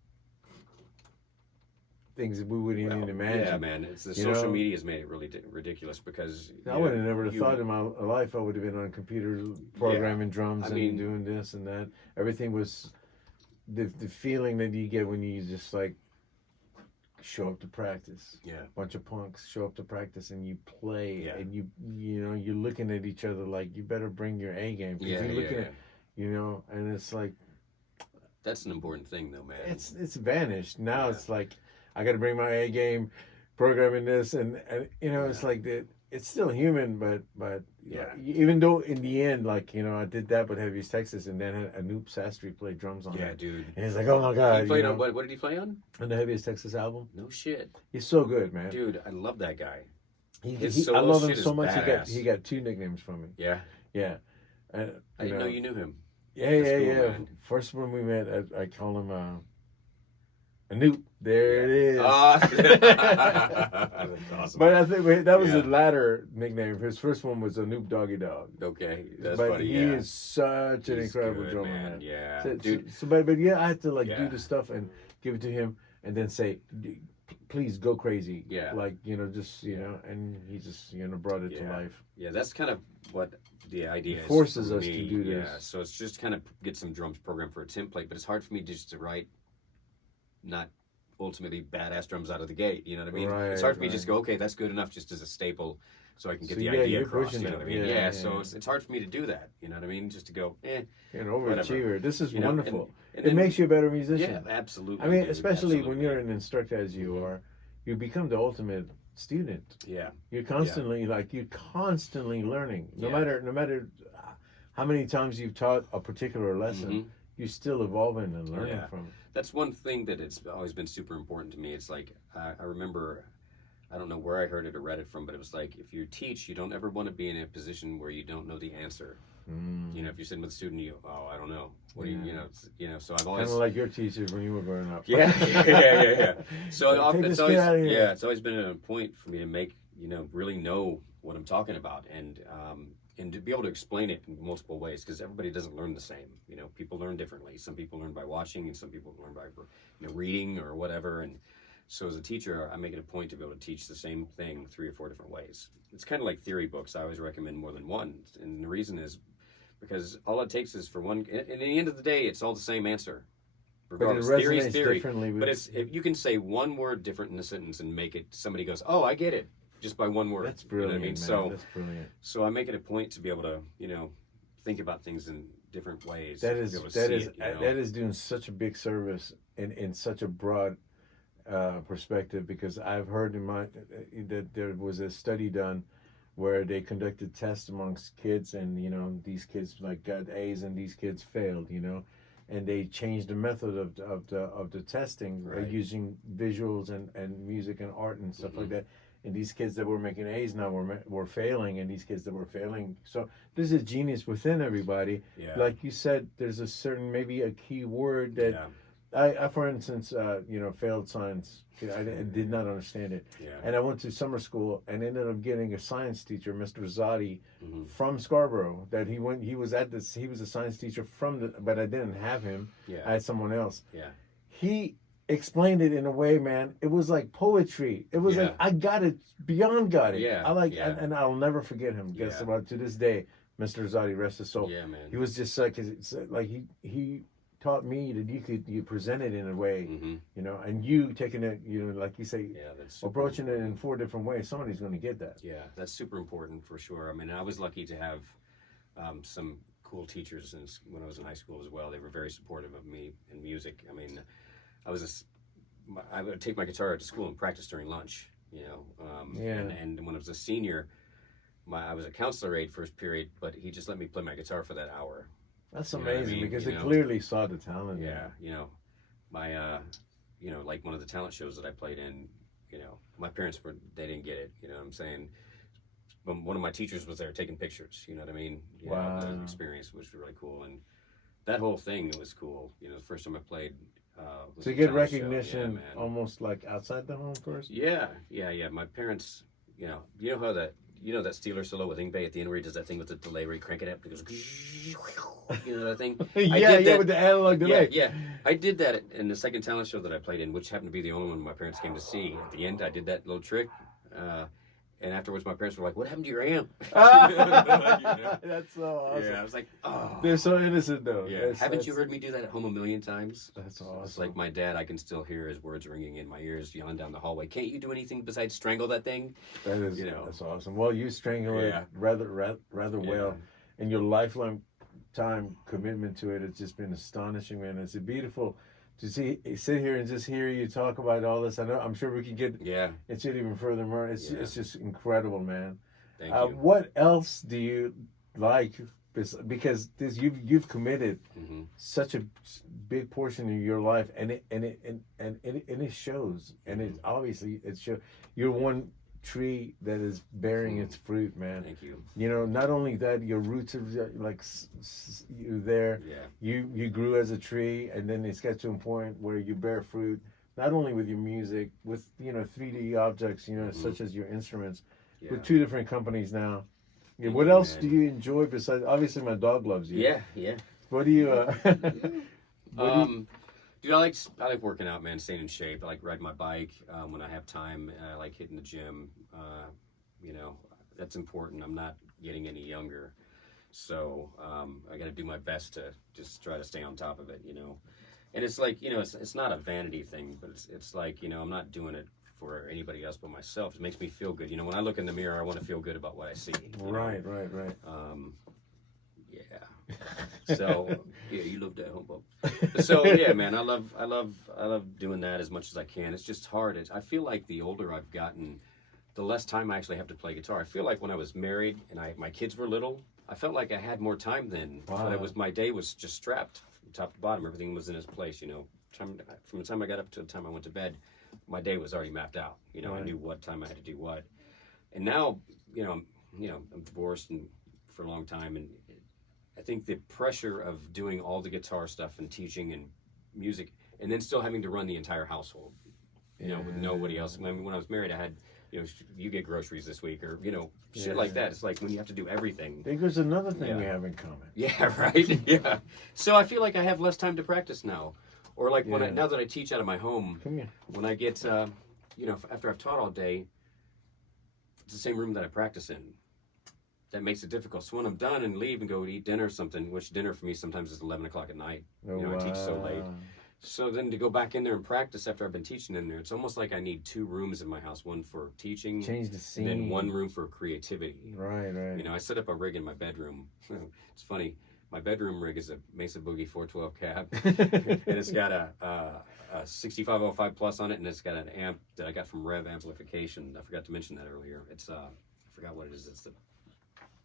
things that we wouldn't even imagine. Yeah, man. It's the social media's made it really ridiculous because I would have never thought in my life I would have been on computers programming drums and doing this and that. Everything was the feeling that you get when you just like show up to practice. Yeah. Bunch of punks show up to practice and you play and you know you're looking at each other like you better bring your A game. Yeah, you're looking at, you know, and it's like that's an important thing though, man. It's vanished. Now it's like I got to bring my A game, programming this, and you know, it's like it's still human, but even though in the end, like, you know, I did that with Heaviest Texas, and then had Anoop Sastry play drums on it. Yeah, dude. And he's like, oh my God. He played on what did he play on? On the Heaviest Texas album. No shit. He's so good, man. Dude, I love that guy. I love him so much. He got 2 nicknames from me. Yeah. Yeah. I didn't know you knew him. Yeah, cool, man. First when we met, I call him Anoop. There it is. That's awesome. But I think that was the latter nickname. His first one was Anoop Doggy Dog. Okay, that's but funny. He is such an incredible drummer, man. Yeah, dude. But yeah, I had to do the stuff and give it to him, and then say, "Please go crazy." Yeah, like, you know, just you know, and he just, you know, brought it to life. Yeah, that's kind of what the idea forces us to do this. Yeah, so it's just kind of get some drums programmed for a template, but it's hard for me just to write not ultimately badass drums out of the gate, you know what I mean? It's hard for me to just go, okay, that's good enough just as a staple so I can get the idea across, you know what I mean? Yeah, so it's hard for me to do that, you know what I mean? Just to go, you're an overachiever. This is wonderful. And it makes you a better musician. Yeah, absolutely. I mean, especially when you're an instructor as you are, you become the ultimate student. Yeah. You're constantly learning. No matter how many times you've taught a particular lesson, you're still evolving and learning from it. That's one thing that it's always been super important to me. It's like, I remember, I don't know where I heard it or read it from, but it was like, if you teach, you don't ever want to be in a position where you don't know the answer. You know, if you're sitting with a student, I don't know. What do you know, so I've always... Kind of like your teachers when you were growing up. Yeah. So it's always, it's always been a point for me to make, you know, really know what I'm talking about, and to be able to explain it in multiple ways, because everybody doesn't learn the same. You know, people learn differently. Some people learn by watching, and some people learn by, you know, reading or whatever. And so as a teacher, I make it a point to be able to teach the same thing 3 or 4 different ways. It's kind of like theory books. I always recommend more than one, and the reason is because all it takes is for one. And at the end of the day, it's all the same answer. Regardless, theory is theory. But if you can say one word different in a sentence and make it, somebody goes, "Oh, I get it." Just by one word. That's brilliant, you know what I mean? Man. That's brilliant. So I make it a point to be able to, you know, think about things in different ways. That is doing such a big service in such a broad perspective, because I've heard that there was a study done where they conducted tests amongst kids, and, you know, these kids like got A's and these kids failed, you know, and they changed the method of the testing using visuals and music and art and stuff like that. And these kids that were making A's now were failing, and these kids that were failing. So there's a genius within everybody. Yeah. Like you said, there's a certain, maybe a key word that I for instance, you know, failed science. I did not understand it. Yeah. And I went to summer school and ended up getting a science teacher, Mr. Zotti, from Scarborough. That he was a science teacher but I didn't have him. Yeah. I had someone else. Yeah. He explained it in a way, man. It was like poetry. It was like, I got it, beyond got it. Yeah. And I'll never forget him. Guess about to this day, Mr. Zotti, rest his soul. Yeah, man. He was just like he taught me that you present it in a way, you know, and you taking it, you know, like you say, that's approaching it in 4 different ways. Somebody's going to get that. Yeah, that's super important for sure. I mean, I was lucky to have some cool teachers when I was in high school as well. They were very supportive of me in music. I mean, I would take my guitar to school and practice during lunch, you know. And when I was a senior, I was a counselor aide first period, but he just let me play my guitar for that hour. That's amazing, because they clearly saw the talent. Yeah, you know. my you know, like one of the talent shows that I played in, you know, my parents they didn't get it, you know what I'm saying? But one of my teachers was there taking pictures, you know what I mean? You Wow. know, the experience was really cool, and that whole thing was cool. You know, the first time I played was So you a get talent show. recognition Yeah, man. almost like outside the home first. Yeah. My parents, you know how that, you know that Steeler solo with Ingve at the end where he does that thing with the delay where he crank it up and it goes, you know that thing? With the analog delay. Yeah. I did that in the second talent show that I played in, which happened to be the only one my parents came to see. At the end, I did that little trick. And afterwards, my parents were like, "What happened to your amp?" That's so awesome. Yeah, I was like, "Oh." They're so innocent though. Yeah. Haven't you heard me do that at home a million times? That's awesome. It's like my dad, I can still hear his words ringing in my ears, yelling down the hallway. Can't you do anything besides strangle that thing? That is, you know. that's awesome. Well, you strangle it Yeah. rather well, and your lifelong time commitment to it has just been astonishing, man. It's beautiful to sit here and just hear you talk about all this. I'm sure we can get into it even further more. It's just incredible, man. Thank you. What else do you like? Because you've committed such a big portion of your life, and it shows, and it obviously it shows. You're one tree that is bearing its fruit, man. Thank you. You know, not only that, your roots are like you there. Yeah. You grew as a tree, and then it's got to a point where you bear fruit, not only with your music, with 3D objects, such as your instruments, with 2 different companies now. Yeah, what else do you enjoy besides? Obviously, my dog loves you. Yeah. What do you? Dude, I like working out, man. Staying in shape. I like riding my bike when I have time. I like hitting the gym. You know, that's important. I'm not getting any younger, so I got to do my best to just try to stay on top of it. You know, and it's like, it's not a vanity thing, but it's like, I'm not doing it for anybody else but myself. It makes me feel good. When I look in the mirror, I want to feel good about what I see. Right. Yeah. So you love that humbug. So yeah, man, I love doing that as much as I can. It's just hard. I feel like the older I've gotten, the less time I actually have to play guitar. I feel like when I was married and my kids were little, I felt like I had more time then. Wow. But my day was just strapped from top to bottom. Everything was in its place. From the time I got up to the time I went to bed, my day was already mapped out. Right. I knew what time I had to do what. And now, I'm divorced and for a long time, and I think the pressure of doing all the guitar stuff and teaching and music, and then still having to run the entire household, with nobody else. I mean, when I was married, I had, you get groceries this week, or shit like that. It's like when you have to do everything. I think there's another thing we have in common. Yeah, right. Yeah. So I feel like I have less time to practice now, or like now that I teach out of my home, when I get, after I've taught all day, it's the same room that I practice in. That makes it difficult. So when I'm done and leave and go eat dinner or something, which dinner for me sometimes is 11 o'clock at night. I teach so late. So then to go back in there and practice after I've been teaching in there, it's almost like I need 2 rooms in my house. One for teaching. Change the scene. And then one room for creativity. Right. I set up a rig in my bedroom. It's funny. My bedroom rig is a Mesa Boogie 412 cab. And it's got a 6505 plus on it, and it's got an amp that I got from Rev Amplification. I forgot to mention that earlier. It's I forgot what it is. It's the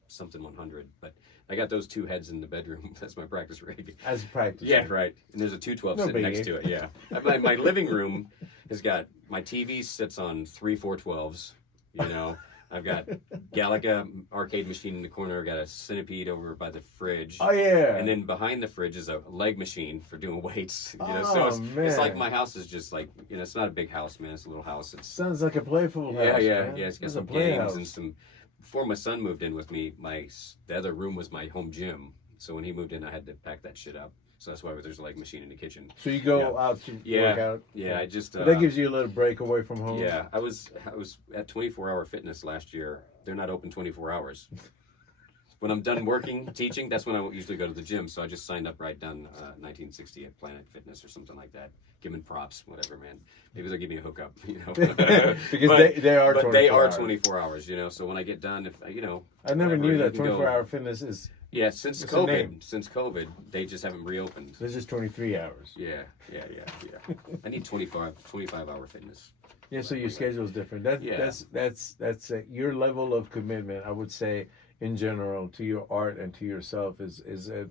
something 100, but I got those 2 heads in the bedroom. That's my practice rig. As practice. Yeah, right. And there's a 212 sitting next to it. Yeah. My living room has got, my TV sits on 3 412s. I've got Galaga arcade machine in the corner. I got a Centipede over by the fridge. Oh yeah. And then behind the fridge is a leg machine for doing weights. So it's like my house is just like, it's not a big house, man. It's a little house. It sounds like a playful house. Yeah. It's got some games and some. Before my son moved in with me, the other room was my home gym. So when he moved in, I had to pack that shit up. So that's why there's a leg machine in the kitchen. So you go out to work out? Yeah, I just... that gives you a little break away from home? Yeah, I was at 24-Hour Fitness last year. They're not open 24 hours. When I'm done working, teaching, that's when I usually go to the gym. So I just signed up right down 1960 at Planet Fitness or something like that. Giving props, whatever, man. Maybe they'll give me a hookup, Because they are 24 hours, So when I get done, I never knew that 24-hour fitness is... Yeah, since COVID, they just haven't reopened. There's just 23 hours. Yeah. I need 25-hour fitness. Yeah, so your schedule is different. That's your level of commitment, I would say, in general, to your art and to yourself is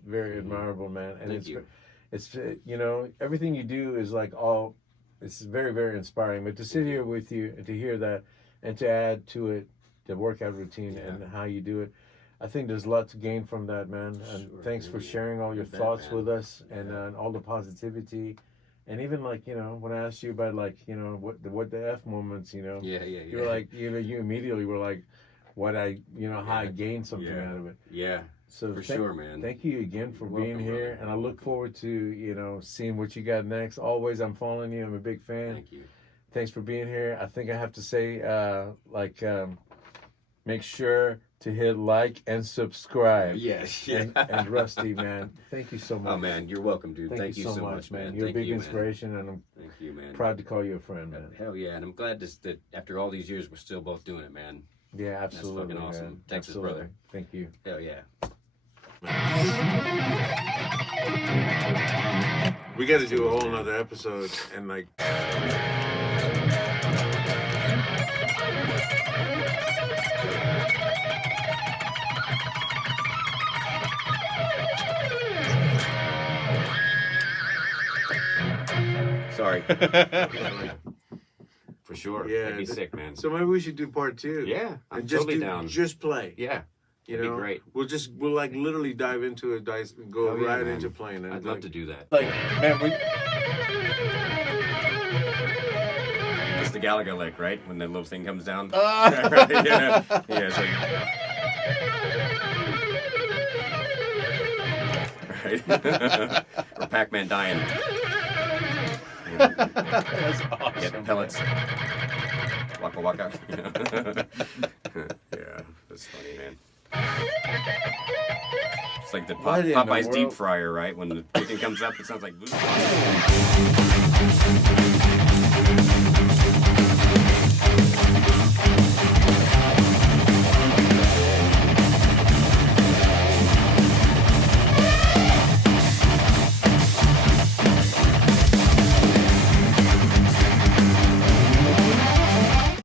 very admirable, man. And Thank you. it's you know, everything you do is like all. It's very, very inspiring. But to sit here with you and to hear that, and to add to it the workout routine and how you do it, I think there's a lot to gain from that, man. And thanks for sharing all your thoughts with us and all the positivity. And even like, you know, when I asked you about like, you know, what the F moments, you know, you were like, you know, you immediately were like, how I gained something out of it. Yeah. So for sure, man. Thank you again for You're being welcome, here, brother. and I look forward to, you know, seeing what you got next. Always, I'm following you. I'm a big fan. Thank you. Thanks for being here. I think I have to say, make sure to hit like and subscribe. Yes. And Rusty, man, thank you so much. Oh man, you're welcome, dude. Thank you so much, man. You're a big inspiration, and I'm Thank you, man. proud to call you a friend, man. Hell yeah, and I'm glad that after all these years, we're still both doing it, man. Yeah, absolutely. That's fucking awesome. Man. Texas Absolutely. brother. Thank you. Hell yeah. We got to do a whole nother episode and like. Sorry. For sure. Yeah, That'd be sick, man. So maybe we should do part 2. Yeah, I'm and just totally down. Just play. Yeah. You That'd know, be great. We'll like literally dive into it, go Oh, yeah, right man. into playing. And I'd love to do that. Like, man, It's the Gallagher lick, right? When the little thing comes down. Ah! yeah, it's like, right? Or Pac-Man dying. that's awesome. Get pellets. Waka waka. Yeah, that's funny, man. It's like the What in the Popeye's deep world? fryer, right? When the chicken comes up, it sounds like.